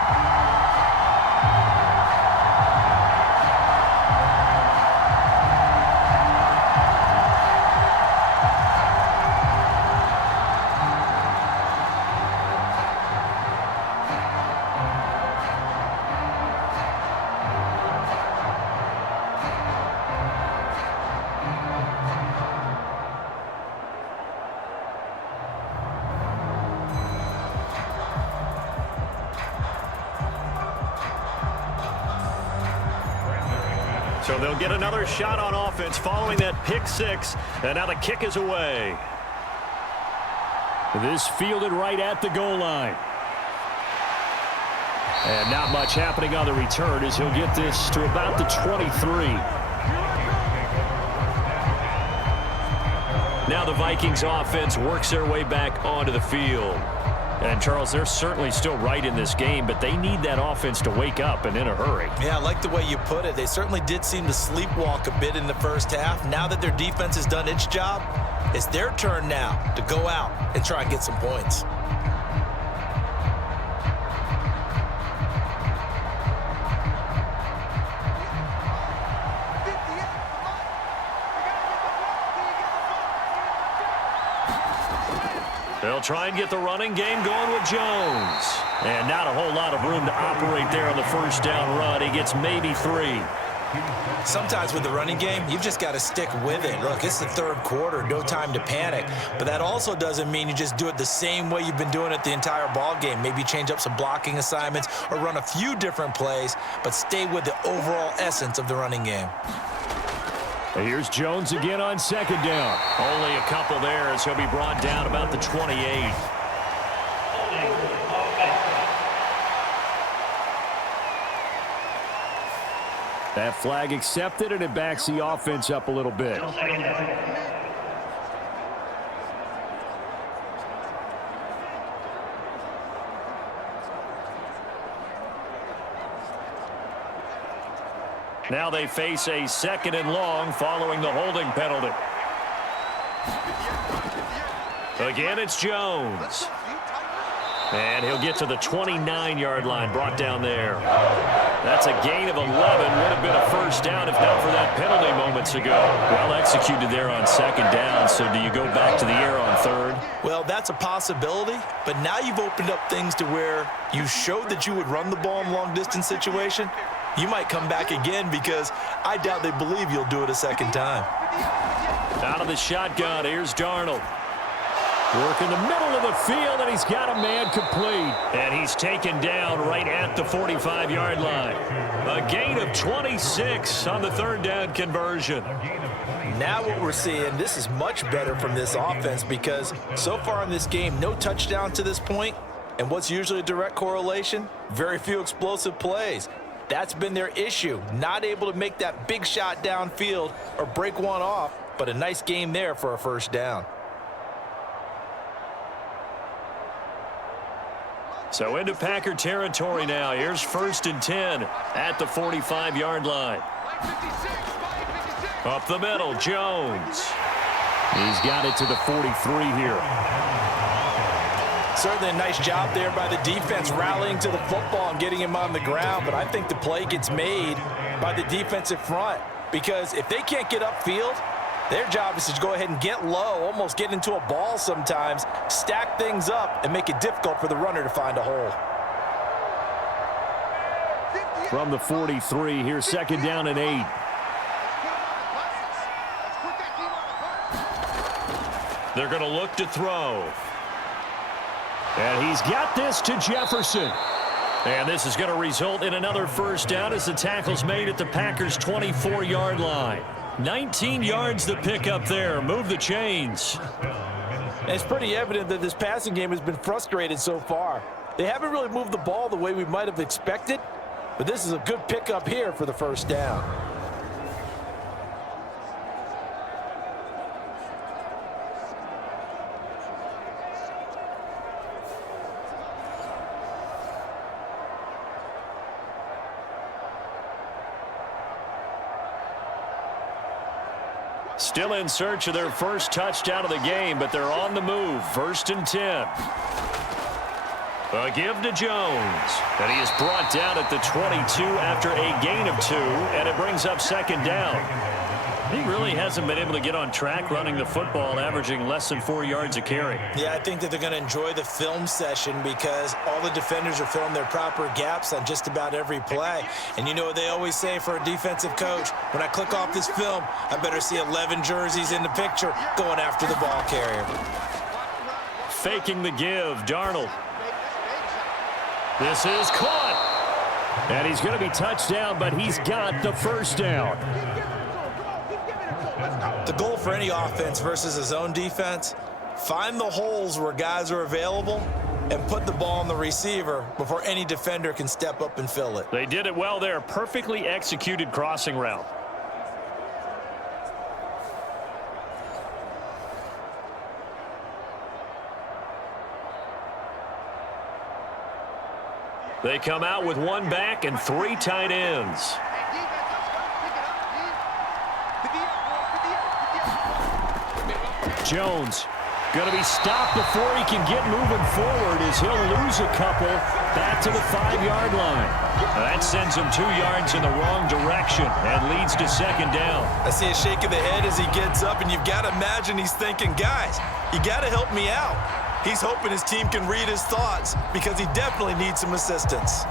So they'll get another shot on offense following that pick-6, and now the kick is away. This fielded right at the goal line. And not much happening on the return as he'll get this to about the 23. Now the Vikings offense works their way back onto the field. And, Charles, they're certainly still right in this game, but they need that offense to wake up and in a hurry. Yeah, I like the way you put it. They certainly did seem to sleepwalk a bit in the first half. Now that their defense has done its job, it's their turn now to go out and try and get some points. They'll try and get the running game going with Jones. And not a whole lot of room to operate there on the first down run. He gets maybe 3. Sometimes with the running game, you've just got to stick with it. Look, it's the third quarter, no time to panic. But that also doesn't mean you just do it the same way you've been doing it the entire ball game. Maybe change up some blocking assignments or run a few different plays, but stay with the overall essence of the running game. Here's Jones again on second down. Only a couple there as he'll be brought down about the 28. That flag accepted, and it backs the offense up a little bit. Now they face a second and long following the holding penalty. Again, it's Jones. And he'll get to the 29-yard line, brought down there. That's a gain of 11. Would have been a first down if not for that penalty moments ago. Well executed there on second down. So do you go back to the air on third? Well, that's a possibility, but now you've opened up things to where you showed that you would run the ball in long-distance situation. You might come back again because I doubt they believe you'll do it a second time. Out of the shotgun, here's Darnold. Work in the middle of the field, and he's got a man complete. And he's taken down right at the 45-yard line. A gain of 26 on the third down conversion. Now what we're seeing, this is much better from this offense because so far in this game, no touchdown to this point. And what's usually a direct correlation? Very few explosive plays. That's been their issue. Not able to make that big shot downfield or break one off, but a nice game there for a first down. So into Packer territory now. Here's 1st and 10 at the 45-yard line. Up the middle, Jones. He's got it to the 43 here. Certainly a nice job there by the defense rallying to the football and getting him on the ground, but I think the play gets made by the defensive front because if they can't get upfield, their job is to go ahead and get low, almost get into a ball sometimes, stack things up, and make it difficult for the runner to find a hole. From the 43, here's second down and 8. They're going to look to throw. And he's got this to Jefferson. And this is going to result in another first down as the tackle's made at the Packers' 24-yard line. 19 yards to pick up there. Move the chains. And it's pretty evident that this passing game has been frustrated so far. They haven't really moved the ball the way we might have expected, but this is a good pickup here for the first down. Still in search of their first touchdown of the game, but they're on the move. 1st and 10. A give to Jones. And he is brought down at the 22 after a gain of 2, and it brings up second down. He really hasn't been able to get on track running the football, averaging less than 4 yards a carry. Yeah, I think that they're going to enjoy the film session because all the defenders are filling their proper gaps on just about every play. And you know what they always say for a defensive coach? When I click off this film, I better see 11 jerseys in the picture going after the ball carrier. Faking the give, Darnold. This is caught. And he's going to be touched down, but he's got the first down. The goal for any offense versus a zone defense, find the holes where guys are available and put the ball on the receiver before any defender can step up and fill it. They did it well there. Perfectly executed crossing route. They come out with one back and 3 tight ends. Jones going to be stopped before he can get moving forward as he'll lose a couple back to the 5-yard line. That sends him 2 yards in the wrong direction and leads to second down. I see a shake of the head as he gets up, and you've got to imagine he's thinking, guys, you got to help me out. He's hoping his team can read his thoughts because he definitely needs some assistance.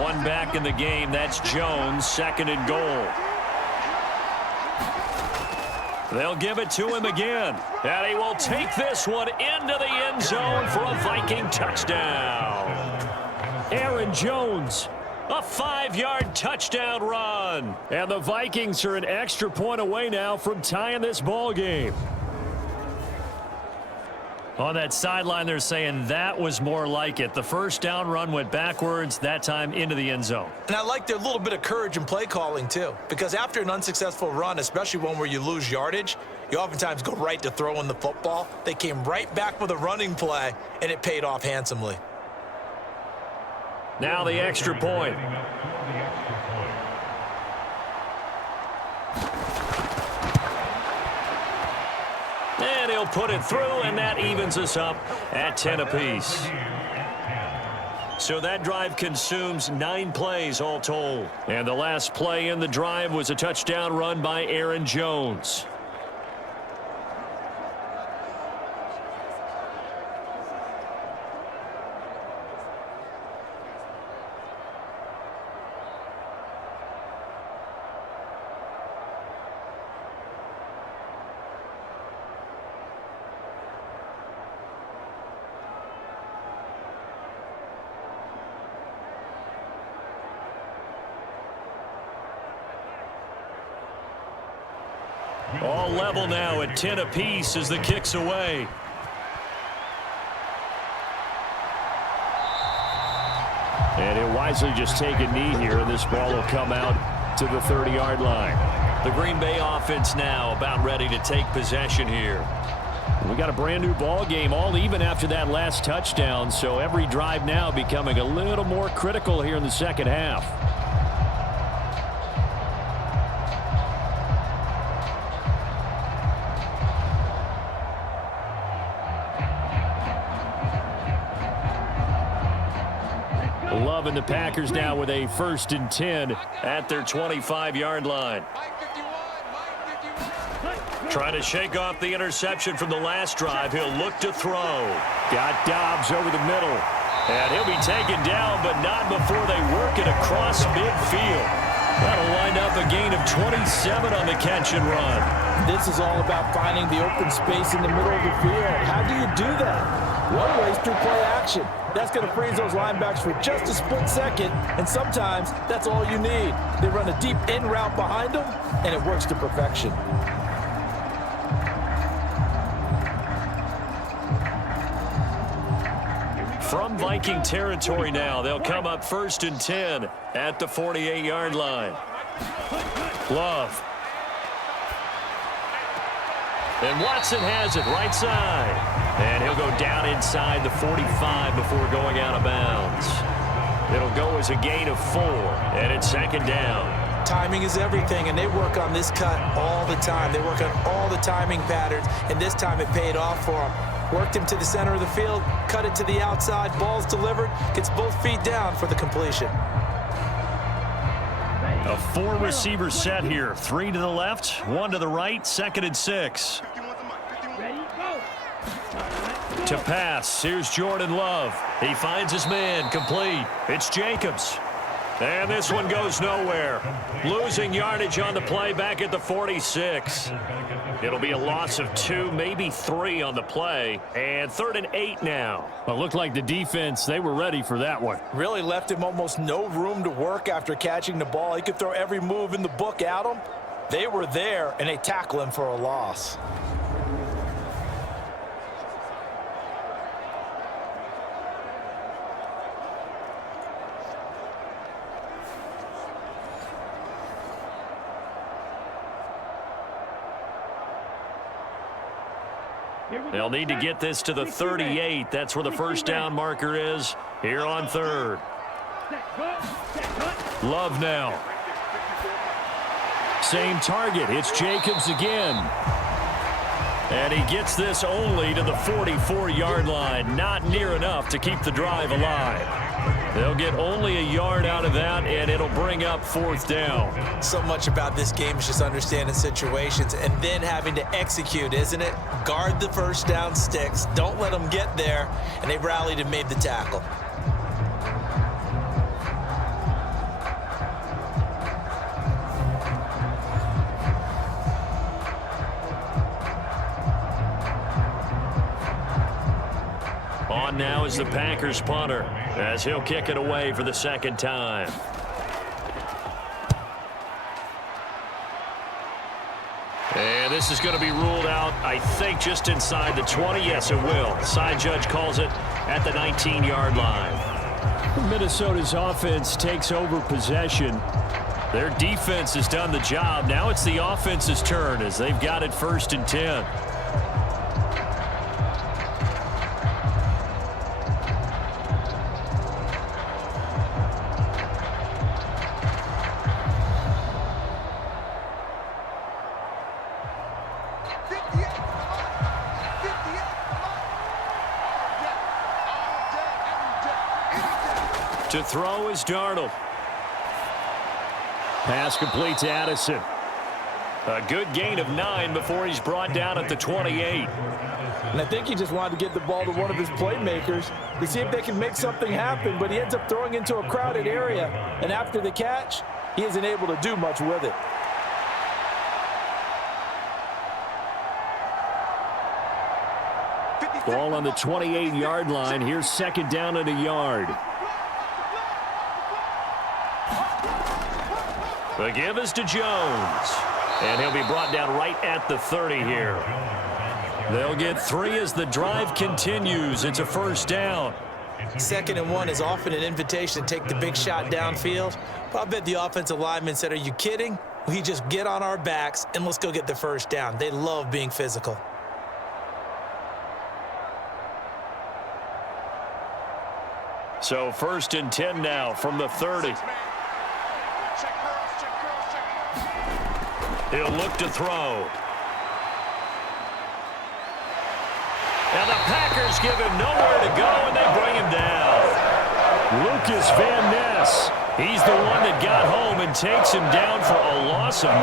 One back in the game. That's Jones, 2nd and goal. They'll give it to him again. And he will take this one into the end zone for a Viking touchdown. Aaron Jones, a 5-yard touchdown run. And the Vikings are an extra point away now from tying this ball game. On that sideline, they're saying that was more like it. The first down run went backwards, that time into the end zone. And I like their little bit of courage in play calling, too. Because after an unsuccessful run, especially one where you lose yardage, you oftentimes go right to throwing the football. They came right back with a running play, and it paid off handsomely. Now the extra point. And he'll put it through, and that evens us up at 10 apiece. So that drive consumes 9 plays all told. And the last play in the drive was a touchdown run by Aaron Jones. All level now at 10 apiece as the kick's away. And he'll wisely just take a knee here, and this ball will come out to the 30-yard line. The Green Bay offense now about ready to take possession here. We got a brand new ball game, all even after that last touchdown, so every drive now becoming a little more critical here in the second half. Love and the Packers now with a 1st and 10 at their 25-yard line. Trying to shake off the interception from the last drive. He'll look to throw. Got Dobbs over the middle. And he'll be taken down, but not before they work it across midfield. That'll wind up a gain of 27 on the catch and run. This is all about finding the open space in the middle of the field. How do you do that? One way is through play action. That's going to freeze those linebackers for just a split second, and sometimes that's all you need. They run a deep in route behind them, and it works to perfection. From Viking territory now, they'll come up 1st and 10 at the 48-yard line. Love. And Watson has it right side. And he'll go down inside the 45 before going out of bounds. It'll go as a gain of 4, and it's 2nd down. Timing is everything, and they work on this cut all the time. They work on all the timing patterns, and this time it paid off for them. Worked him to the center of the field, cut it to the outside, ball's delivered, gets both feet down for the completion. A 4-receiver set here. 3 to the left, 1 to the right, 2nd and 6. Ready, go. To pass, here's Jordan Love. He finds his man, complete. It's Jacobs. And this one goes nowhere. Losing yardage on the play back at the 46. It'll be a loss of 2, maybe 3 on the play. And 3rd and 8 now. Well, it looked like the defense, they were ready for that one. Really left him almost no room to work after catching the ball. He could throw every move in the book at him. They were there, and they tackle him for a loss. They'll need to get this to the 38. That's where the first down marker is here on 3rd. Love now. Same target. It's Jacobs again. And he gets this only to the 44-yard line. Not near enough to keep the drive alive. They'll get only a yard out of that, and it'll bring up 4th down. So much about this game is just understanding situations and then having to execute, isn't it? Guard the first down sticks. Don't let them get there. And they rallied and made the tackle. now is the Packers punter, as he'll kick it away for the second time. And this is going to be ruled out, I think, just inside the 20. Yes, it will. Side judge calls it at the 19-yard line. Minnesota's offense takes over possession. Their defense has done the job. Now it's the offense's turn as they've got it 1st and 10. To throw is Darnold. Pass complete to Addison. A good gain of 9 before he's brought down at the 28. And I think he just wanted to get the ball to one of his playmakers to see if they can make something happen, but he ends up throwing into a crowded area. And after the catch, he isn't able to do much with it. Ball on the 28-yard line. Here's 2nd down and a yard. The give is to Jones. And he'll be brought down right at the 30 here. They'll get 3 as the drive continues. It's a 1st down. 2nd and 1 is often an invitation to take the big shot downfield. But I bet the offensive lineman said, are you kidding? We just get on our backs and let's go get the 1st down. They love being physical. So 1st and 10 now from the 30. He'll look to throw. And the Packers give him nowhere to go, and they bring him down. Lucas Van Ness. He's the one that got home and takes him down for a loss of 9.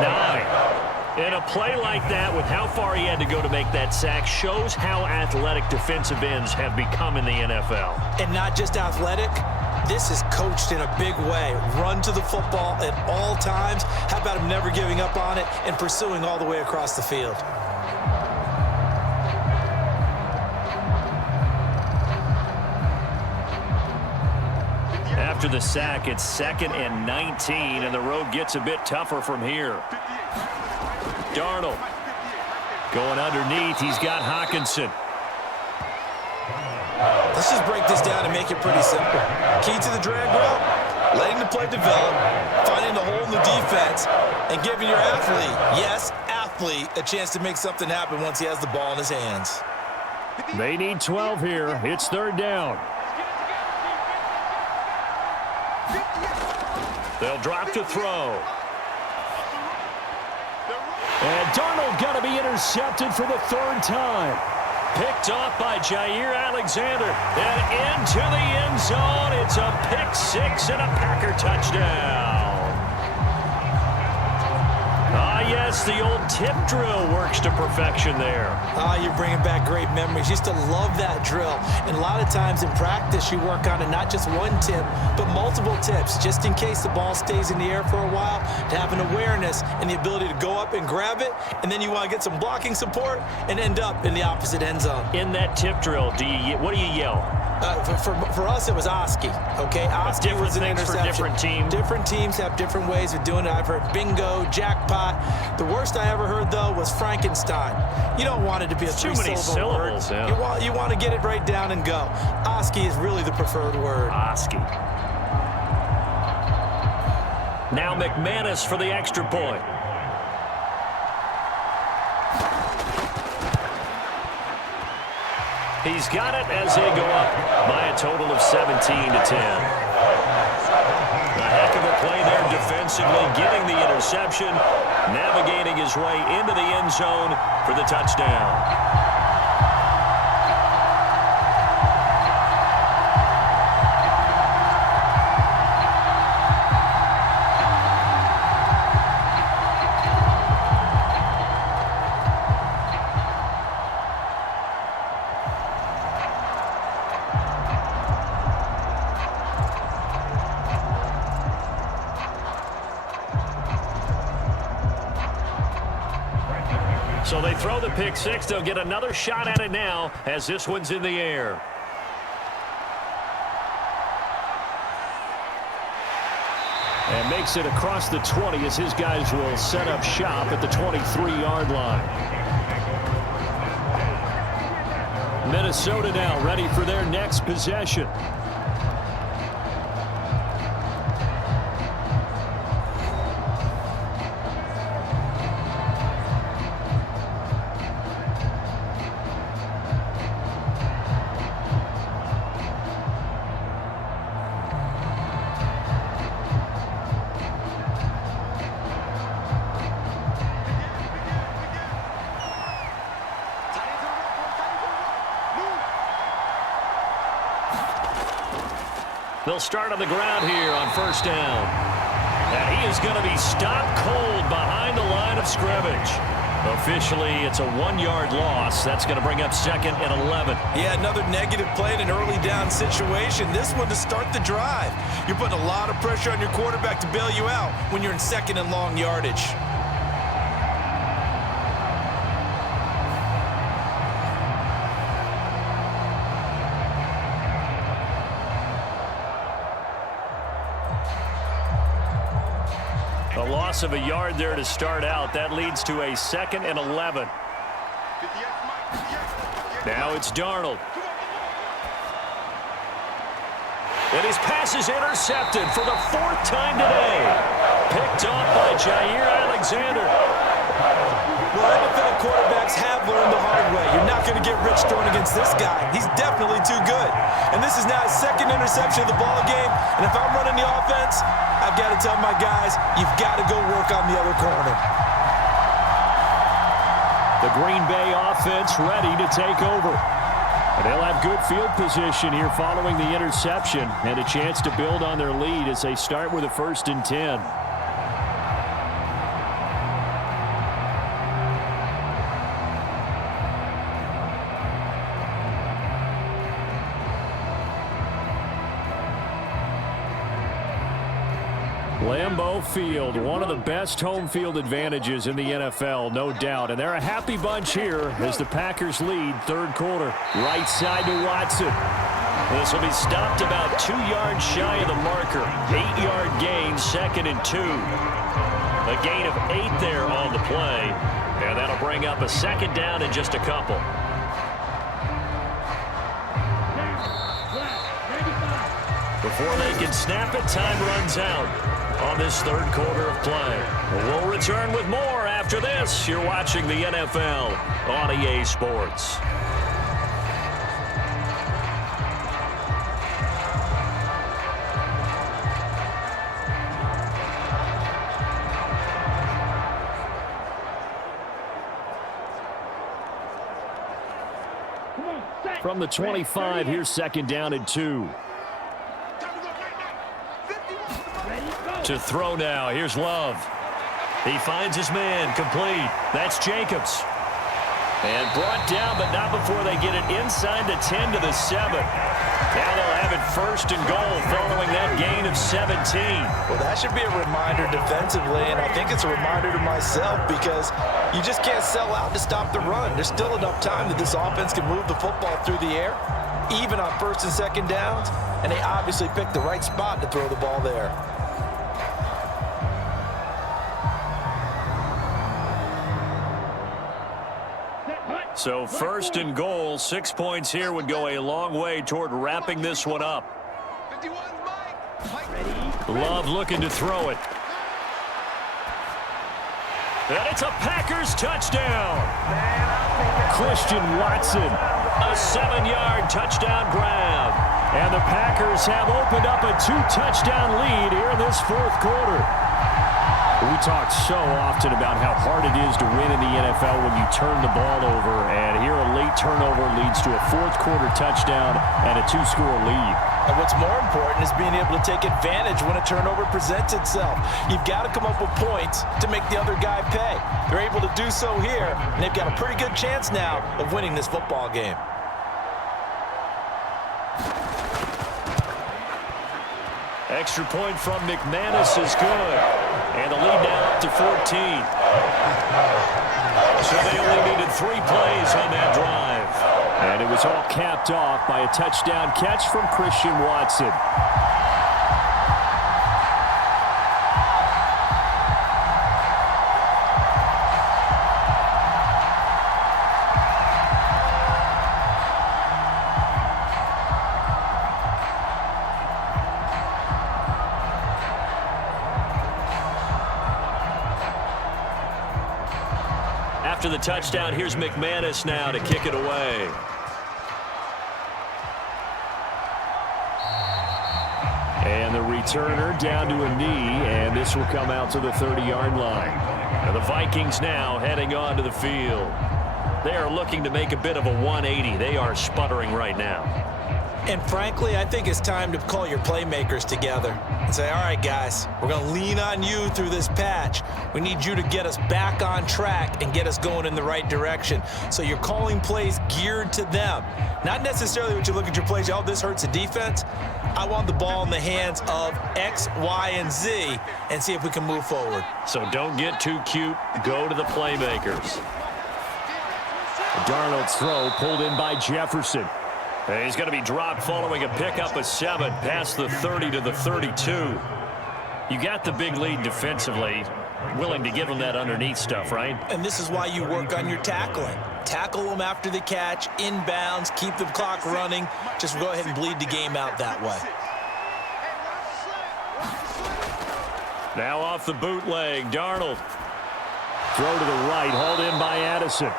And a play like that, with how far he had to go to make that sack, shows how athletic defensive ends have become in the NFL. And not just athletic. This is coached in a big way. Run to the football at all times. How about him never giving up on it and pursuing all the way across the field? After the sack, it's 2nd and 19, and the road gets a bit tougher from here. Darnold going underneath. He's got Hockenson. Let's just break this down and make it pretty simple. Key to the drag route, letting the play develop, finding the hole in the defense, and giving your athlete, yes, athlete, a chance to make something happen once he has the ball in his hands. They need 12 here. It's 3rd down. They'll drop to throw. And Darnold got to be intercepted for the 3rd time. Picked off by Jair Alexander. And into the end zone. It's a pick 6 and a Packer touchdown. Yes, the old tip drill works to perfection there. You're bringing back great memories. Used to love that drill. And a lot of times in practice, you work on it, not just one tip, but multiple tips, just in case the ball stays in the air for a while, to have an awareness and the ability to go up and grab it, and then you want to get some blocking support and end up in the opposite end zone. In that tip drill, what do you yell? For us, it was Oski. Okay, Oski was an interception. For different teams. Different teams have different ways of doing it. I've heard bingo, jackpot. The worst I ever heard, though, was Frankenstein. You don't want it to be a three-syllable word. Yeah. You want to get it right down and go. Oski is really the preferred word. Oski. Now McManus for the extra point. He's got it as they go up by a total of 17-10. A heck of a play there defensively, getting the interception, navigating his way into the end zone for the touchdown. So they throw the pick six. They'll get another shot at it now as this one's in the air. And makes it across the 20 as his guys will set up shop at the 23-yard line. Minnesota now ready for their next possession. They'll start on the ground here on first down. And he is going to be stopped cold behind the line of scrimmage. Officially, it's a 1-yard loss. That's going to bring up 2nd and 11. Yeah, another negative play in an early down situation. This one to start the drive. You're putting a lot of pressure on your quarterback to bail you out when you're in 2nd and long yardage. A loss of a yard there to start out. That leads to a 2nd and 11. Now it's Darnold. And his pass is intercepted for the 4th time today. Picked off by Jair Alexander. Well, NFL quarterbacks have learned the hard way. You're not going to get rich throwing against this guy. He's definitely too good. And this is now his 2nd interception of the ball game. And if I'm running the offense, I've got to tell my guys, you've got to go work on the other corner. The Green Bay offense ready to take over. And they'll have good field position here following the interception and a chance to build on their lead as they start with a 1st and 10. Lambeau Field, one of the best home field advantages in the NFL, no doubt. And they're a happy bunch here as the Packers lead 3rd quarter. Right side to Watson. This will be stopped about 2 yards shy of the marker. 8-yard gain, 2nd and 2. A gain of 8 there on the play. And that'll bring up a 2nd down in just a couple. Before they can snap it, time runs out on this 3rd quarter of play. We'll return with more after this. You're watching the NFL on EA Sports. From the 25, here's 2nd down and 2. To throw now. Here's Love. He finds his man complete. That's Jacobs. And brought down, but not before they get it inside the 10 to the 7. Now they'll have it 1st and goal following that gain of 17. Well, that should be a reminder defensively, and I think it's a reminder to myself because you just can't sell out to stop the run. There's still enough time that this offense can move the football through the air, even on 1st and 2nd downs, and they obviously picked the right spot to throw the ball there. So 1st and goal, 6 points here would go a long way toward wrapping this one up. Love looking to throw it. And it's a Packers touchdown. Christian Watson, a 7-yard touchdown grab. And the Packers have opened up a 2-touchdown lead here in this 4th quarter. We talk so often about how hard it is to win in the NFL when you turn the ball over, and here a late turnover leads to a 4th quarter touchdown and a 2-score lead. And what's more important is being able to take advantage when a turnover presents itself. You've got to come up with points to make the other guy pay. They're able to do so here, and they've got a pretty good chance now of winning this football game. Extra point from McManus is good. And the lead now up to 14. So they only needed 3 plays on that drive. And it was all capped off by a touchdown catch from Christian Watson. After the touchdown, here's McManus now to kick it away. And the returner down to a knee, and this will come out to the 30-yard line. And the Vikings now heading onto the field. They are looking to make a bit of a 180. They are sputtering right now. And frankly, I think it's time to call your playmakers together and say, all right, guys, we're going to lean on you through this patch. We need you to get us back on track and get us going in the right direction. So you're calling plays geared to them. Not necessarily what you look at your plays, oh, this hurts the defense. I want the ball in the hands of X, Y, and Z and see if we can move forward. So don't get too cute. Go to the playmakers. Darnold's throw pulled in by Jefferson. And he's going to be dropped following a pickup of 7 past the 30 to the 32. You got the big lead defensively. Willing to give him that underneath stuff, right? And this is why you work on your tackling. Tackle them after the catch, inbounds, keep the clock running. Just go ahead and bleed the game out that way. Now off the bootleg, Darnold. Throw to the right, hauled in by Addison.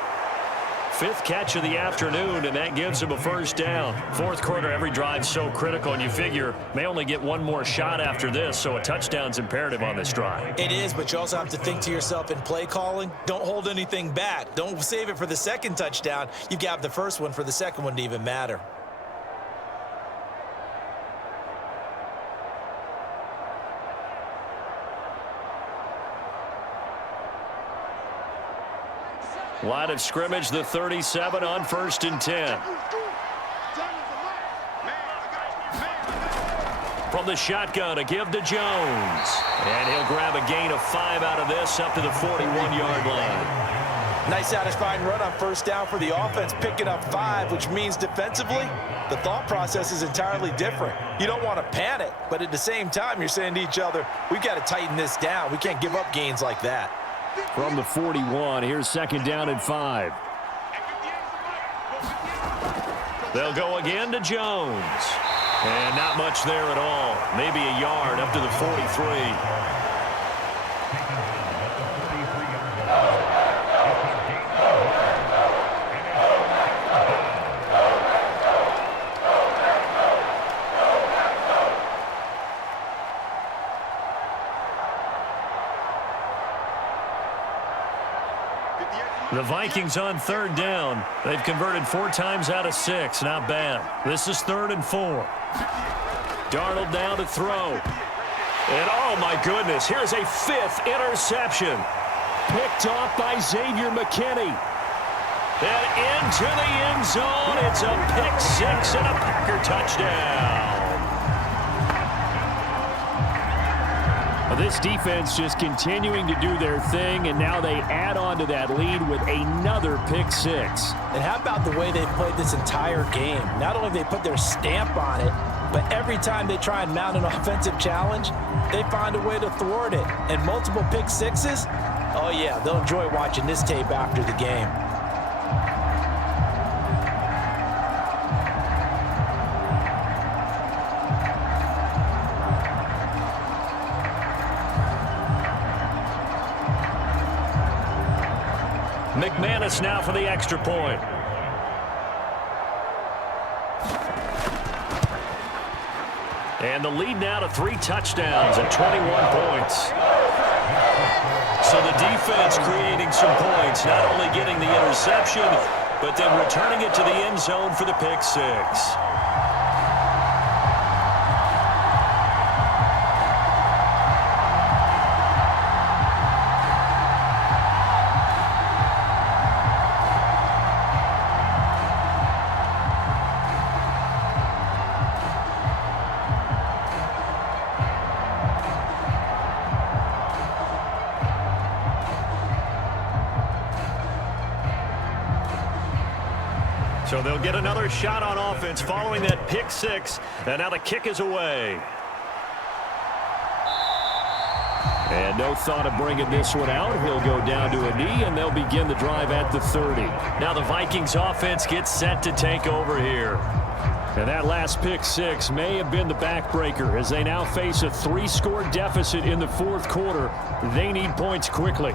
5th catch of the afternoon, and that gives him a first down. 4th quarter, every drive's so critical, and you figure may only get one more shot after this, so a touchdown's imperative on this drive. It is, but you also have to think to yourself in play calling, don't hold anything back. Don't save it for the second touchdown. You've got the first one for the second one to even matter. Line of scrimmage, the 37 on 1st and 10. From the shotgun, a give to Jones. And he'll grab a gain of 5 out of this up to the 41-yard line. Nice satisfying run on first down for the offense, picking up 5, which means defensively, the thought process is entirely different. You don't want to panic, but at the same time, you're saying to each other, we've got to tighten this down. We can't give up gains like that. From the 41, here's 2nd down and 5. They'll go again to Jones. And not much there at all. Maybe a yard up to the 43. The Vikings on 3rd down. They've converted 4 times out of 6. Not bad. This is 3rd and 4. Darnold now to throw. And oh my goodness, here's a 5th interception. Picked off by Xavier McKinney. And into the end zone. It's a pick 6 and a Packer touchdown. This defense just continuing to do their thing, and now they add on to that lead with another pick 6. And how about the way they've played this entire game? Not only have they put their stamp on it, but every time they try and mount an offensive challenge, they find a way to thwart it. And multiple pick 6s, oh yeah, they'll enjoy watching this tape after the game. McManus now for the extra point. And the lead now to 3 touchdowns at 21 points. So the defense creating some points, not only getting the interception, but then returning it to the end zone for the pick 6. So they'll get another shot on offense following that pick 6. And now the kick is away. And no thought of bringing this one out. He'll go down to a knee, and they'll begin the drive at the 30. Now the Vikings offense gets set to take over here. And that last pick 6 may have been the backbreaker as they now face a 3-score deficit in the 4th quarter. They need points quickly.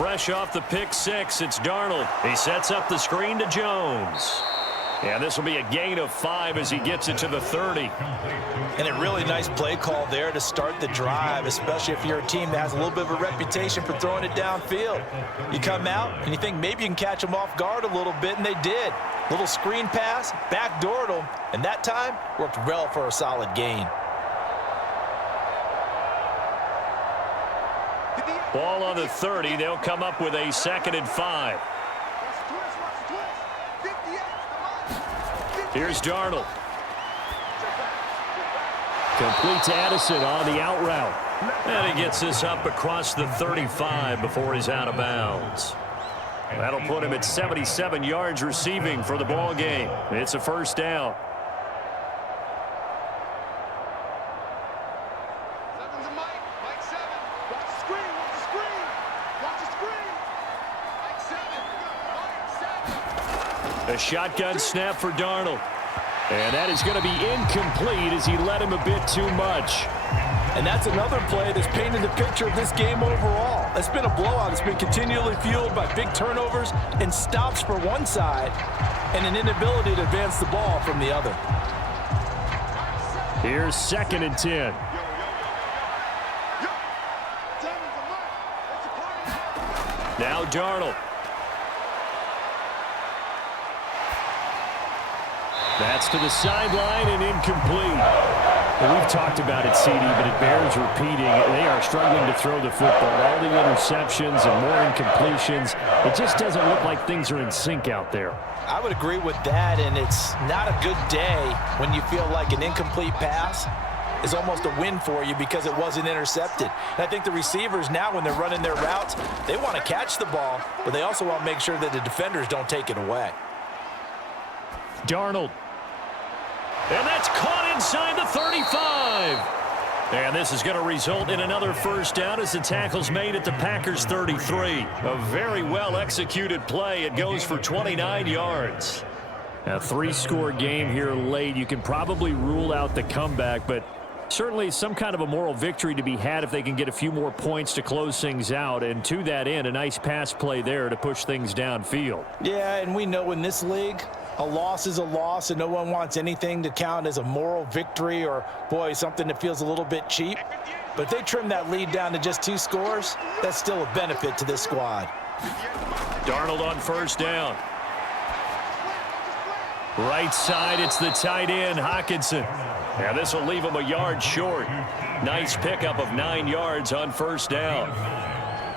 fresh off the pick six, it's Darnold. He sets up the screen to Jones. And this will be a gain of 5 as he gets it to the 30. And a really nice play call there to start the drive, especially if you're a team that has a little bit of a reputation for throwing it downfield. You come out and you think maybe you can catch them off guard a little bit, and they did. Little screen pass, backdoored them, and that time worked well for a solid gain. Ball on the 30. They'll come up with a 2nd and 5. Here's Darnold. Complete to Addison on the out route. And he gets this up across the 35 before he's out of bounds. That'll put him at 77 yards receiving for the ball game. It's a first down. A shotgun snap for Darnold. And that is going to be incomplete as he led him a bit too much. And that's another play that's painted the picture of this game overall. It's been a blowout. It's been continually fueled by big turnovers and stops for one side and an inability to advance the ball from the other. Here's 2nd and 10. Now Darnold. That's to the sideline and incomplete. Well, we've talked about it, CD, but it bears repeating. They are struggling to throw the football. All the interceptions and more incompletions. It just doesn't look like things are in sync out there. I would agree with that, and it's not a good day when you feel like an incomplete pass is almost a win for you because it wasn't intercepted. And I think the receivers now, when they're running their routes, they want to catch the ball, but they also want to make sure that the defenders don't take it away. Darnold. And that's caught inside the 35. And this is going to result in another first down as the tackle's made at the Packers' 33. A very well-executed play. It goes for 29 yards. A 3-score game here late. You can probably rule out the comeback, but certainly some kind of a moral victory to be had if they can get a few more points to close things out. And to that end, a nice pass play there to push things downfield. Yeah, and we know in this league, a loss is a loss, and no one wants anything to count as a moral victory or, boy, something that feels a little bit cheap. But if they trim that lead down to just 2 scores, that's still a benefit to this squad. Darnold on first down. Right side, it's the tight end, Hockenson. Yeah, this will leave him a yard short. Nice pickup of 9 yards on first down.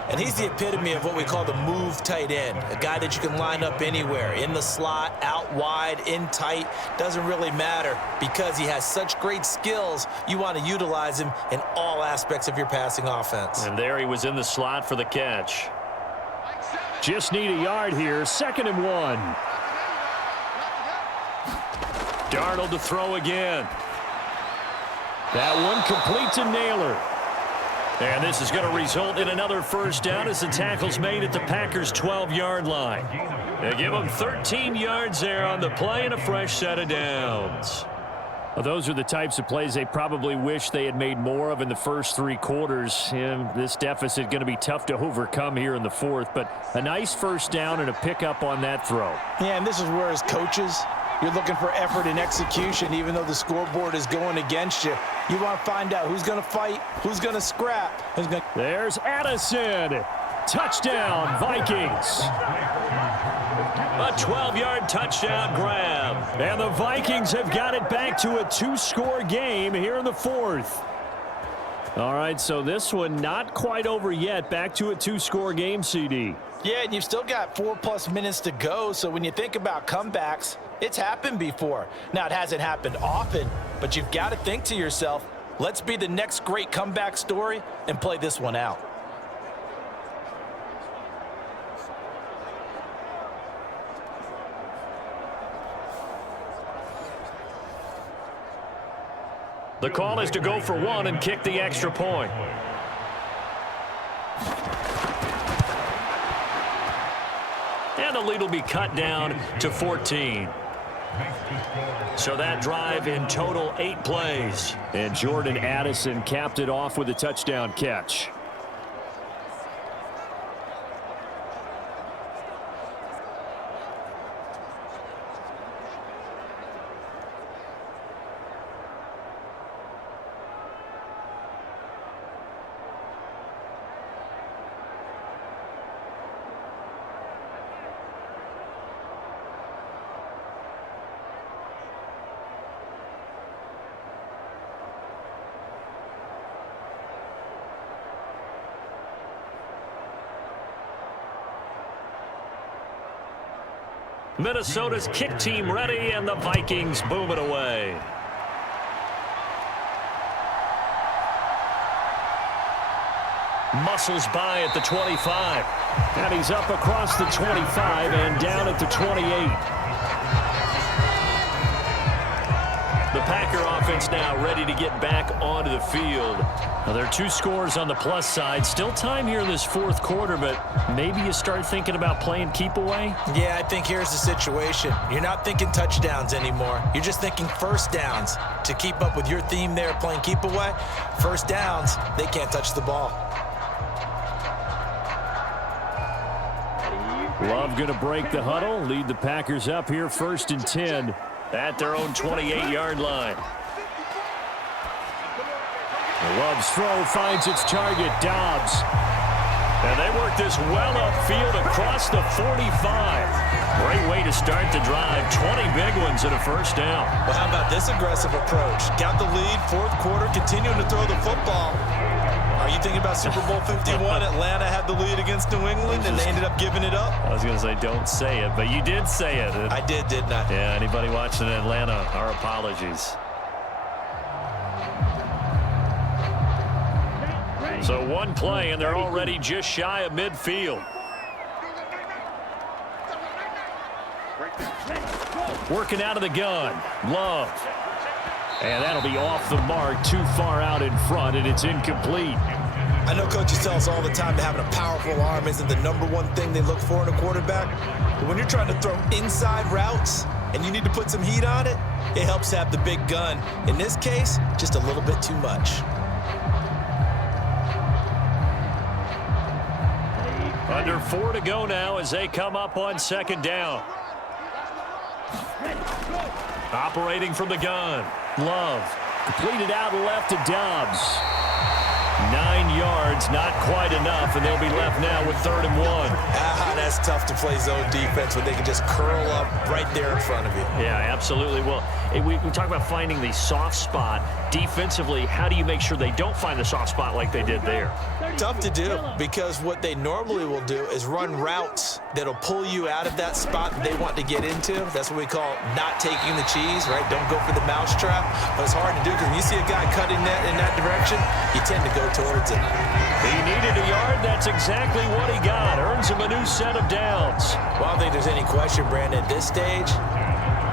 And he's the epitome of what we call the move tight end, a guy that you can line up anywhere, in the slot, out wide, in tight, doesn't really matter because he has such great skills. You want to utilize him in all aspects of your passing offense. And there he was in the slot for the catch. Just need a yard here, 2nd and 1. Darnold to throw again. That one complete to Naylor. And this is going to result in another first down as the tackle's made at the Packers' 12-yard line. They give them 13 yards there on the play and a fresh set of downs. Well, those are the types of plays they probably wish they had made more of in the first 3 quarters. And this deficit going to be tough to overcome here in the 4th. But a nice first down and a pickup on that throw. Yeah, and this is where, as coaches, you're looking for effort and execution, even though the scoreboard is going against you. You want to find out who's going to fight, who's going to scrap. There's Addison. Touchdown, Vikings. A 12-yard touchdown grab. And the Vikings have got it back to a 2-score game here in the 4th. All right, so this one not quite over yet. Back to a 2-score game, CD. Yeah, and you've still got 4+ minutes to go, so when you think about comebacks, it's happened before. Now, it hasn't happened often, but you've got to think to yourself, let's be the next great comeback story and play this one out. The call is to go for 1 and kick the extra point. And the lead will be cut down to 14. So that drive in total 8 plays. And Jordan Addison capped it off with a touchdown catch. Minnesota's kick team ready, and the Vikings boom it away. Muscles by at the 25. And he's up across the 25 and down at the 28. The Packer offense now ready to get back onto the field. Well, there are 2 scores on the plus side. Still time here in this fourth quarter, but maybe you start thinking about playing keep away? Yeah, I think here's the situation. You're not thinking touchdowns anymore. You're just thinking first downs. To keep up with your theme there, playing keep away, first downs, they can't touch the ball. Love going to break the huddle, lead the Packers up here 1st and 10 at their own 28-yard line. Love's throw finds its target, Dobbs. And they work this well upfield across the 45. Great way to start the drive. 20 big ones and a first down. Well, how about this aggressive approach? Got the lead, fourth quarter, continuing to throw the football. Are you thinking about Super Bowl 51? Atlanta had the lead against New England, and they ended up giving it up? I was going to say, don't say it, but you did say it. I did, didn't I? Yeah, anybody watching in Atlanta, our apologies. So one play, and they're already just shy of midfield. Working out of the gun. Love. And that'll be off the mark, too far out in front, and it's incomplete. I know coaches tell us all the time that having a powerful arm isn't the #1 thing they look for in a quarterback. But when you're trying to throw inside routes and you need to put some heat on it, it helps to have the big gun. In this case, just a little bit too much. Under 4 to go now as they come up on 2nd down. Operating from the gun. Love. Completed out left to Dobbs. 9 yards, not quite enough, and they'll be left now with 3rd and 1. That's tough to play zone defense when they can just curl up right there in front of you. Yeah, absolutely. Well, we talk about finding the soft spot. Defensively, how do you make sure they don't find the soft spot like they did there? Tough to do, because what they normally will do is run routes that'll pull you out of that spot that they want to get into. That's what we call not taking the cheese, right? Don't go for the mousetrap. But it's hard to do because when you see a guy cutting that in that direction, you tend to go towards it. He needed a yard. That's exactly what he got. Earns him a new set of downs. Well, I don't think there's any question, Brandon, at this stage,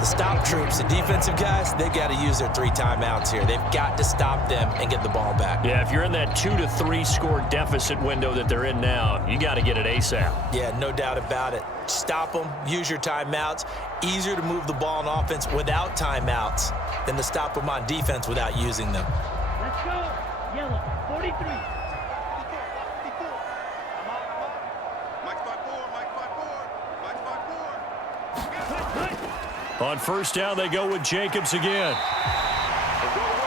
the stop troops, the defensive guys, they got to use their 3 timeouts here. They've got to stop them and get the ball back. Yeah, if you're in that 2 to 3 score deficit window that they're in now, you got to get it ASAP. Yeah, no doubt about it. Stop them, use your timeouts. Easier to move the ball on offense without timeouts than to stop them on defense without using them. Let's go. Yellow, 43. On 1st down, they go with Jacobs again.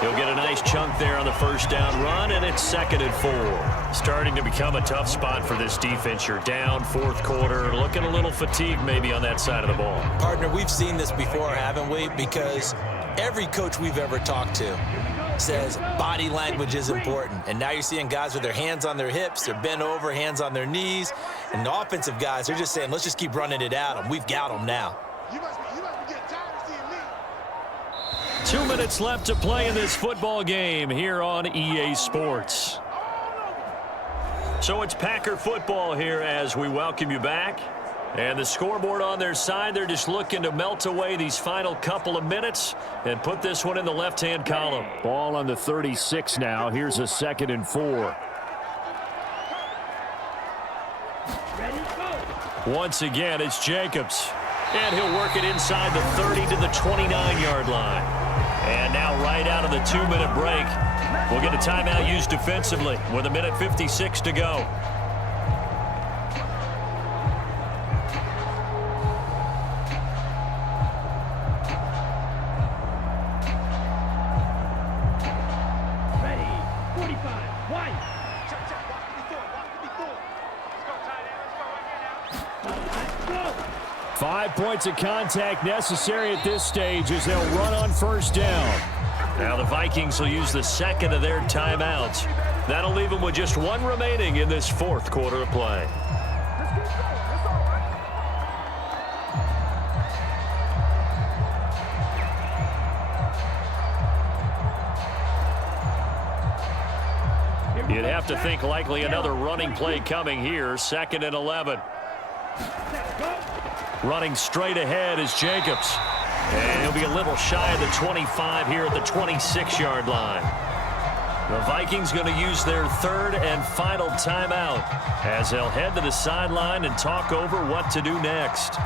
He'll get a nice chunk there on the 1st down run, and it's 2nd and 4. Starting to become a tough spot for this defense. You're down 4th quarter, looking a little fatigued maybe on that side of the ball. Partner, we've seen this before, haven't we? Because every coach we've ever talked to says body language is important. And now you're seeing guys with their hands on their hips, they're bent over, hands on their knees. And the offensive guys, they're just saying, let's just keep running it at them. We've got them now. You must be getting tired of seeing me. 2 minutes left to play in this football game here on EA Sports. So it's Packer football here as we welcome you back. And the scoreboard on their side, they're just looking to melt away these final couple of minutes and put this one in the left-hand column. Ball on the 36 now. Here's a 2nd and 4. Ready, go. Once again, it's Jacobs. And he'll work it inside the 30 to the 29-yard line. And now right out of the 2-minute break, we'll get a timeout used defensively with 1:56 to go. Ready, 45. White. Check, check. Watch me before. Let's go, tight end. Let's go right here now. Let's go. 5 points of contact necessary at this stage as they'll run on 1st down. Now the Vikings will use the 2nd of their timeouts. That'll leave them with just 1 remaining in this 4th quarter of play. have to think likely another running play coming here. 2nd and 11. Running straight ahead is Jacobs. And he'll be a little shy of the 25 here at the 26-yard line. The Vikings going to use their 3rd and final timeout as they'll head to the sideline and talk over what to do next.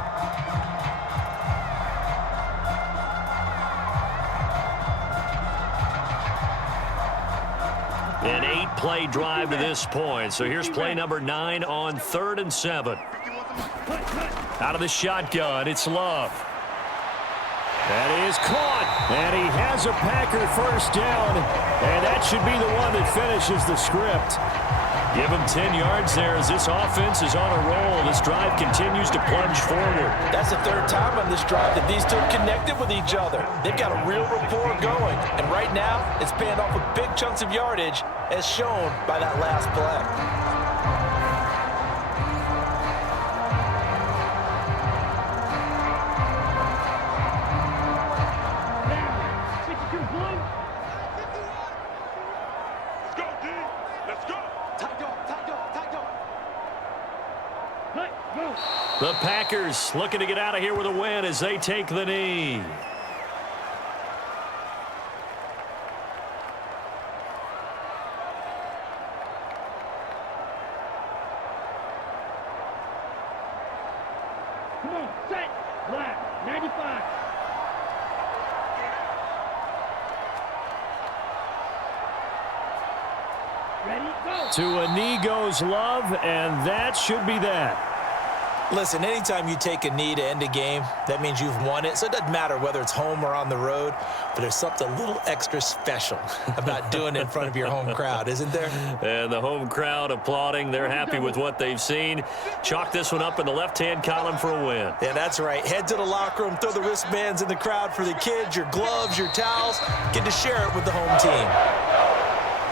An 8-play drive to this point. So here's play number 9 on 3rd and 7. Out of the shotgun, it's Love. That is caught, and he has a Packer first down, and that should be the one that finishes the script. Give him 10 yards there as this offense is on a roll. This drive continues to plunge forward. That's the 3rd time on this drive that these two connected with each other. They've got a real rapport going, and right now it's paying off with big chunks of yardage as shown by that last play. The Packers looking to get out of here with a win as they take the knee. Come on, set, left, 95. Ready, go. To a knee goes Love, and that should be that. Listen, anytime you take a knee to end a game, that means you've won it. So it doesn't matter whether it's home or on the road, but there's something a little extra special about doing it in front of your home crowd, isn't there? And the home crowd applauding. They're happy with what they've seen. Chalk this one up in the left-hand column for a win. Yeah, that's right. Head to the locker room, throw the wristbands in the crowd for the kids, your gloves, your towels. Get to share it with the home team.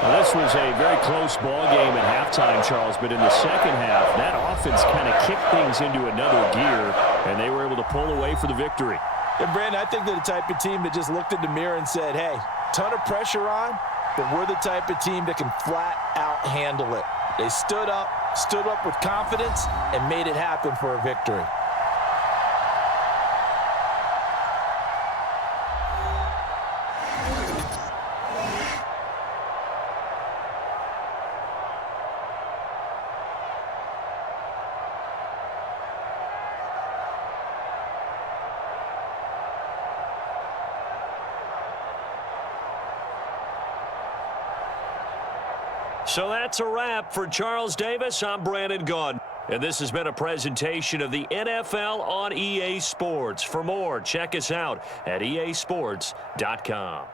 Well, this was a very close ball game at halftime, Charles, but in the second half, that offense kind of kicked things into another gear, and they were able to pull away for the victory. And, Brandon, I think they're the type of team that just looked in the mirror and said, hey, ton of pressure on, but we're the type of team that can flat out handle it. They stood up with confidence, and made it happen for a victory. So that's a wrap for Charles Davis. I'm Brandon Gaudin. And this has been a presentation of the NFL on EA Sports. For more, check us out at easports.com.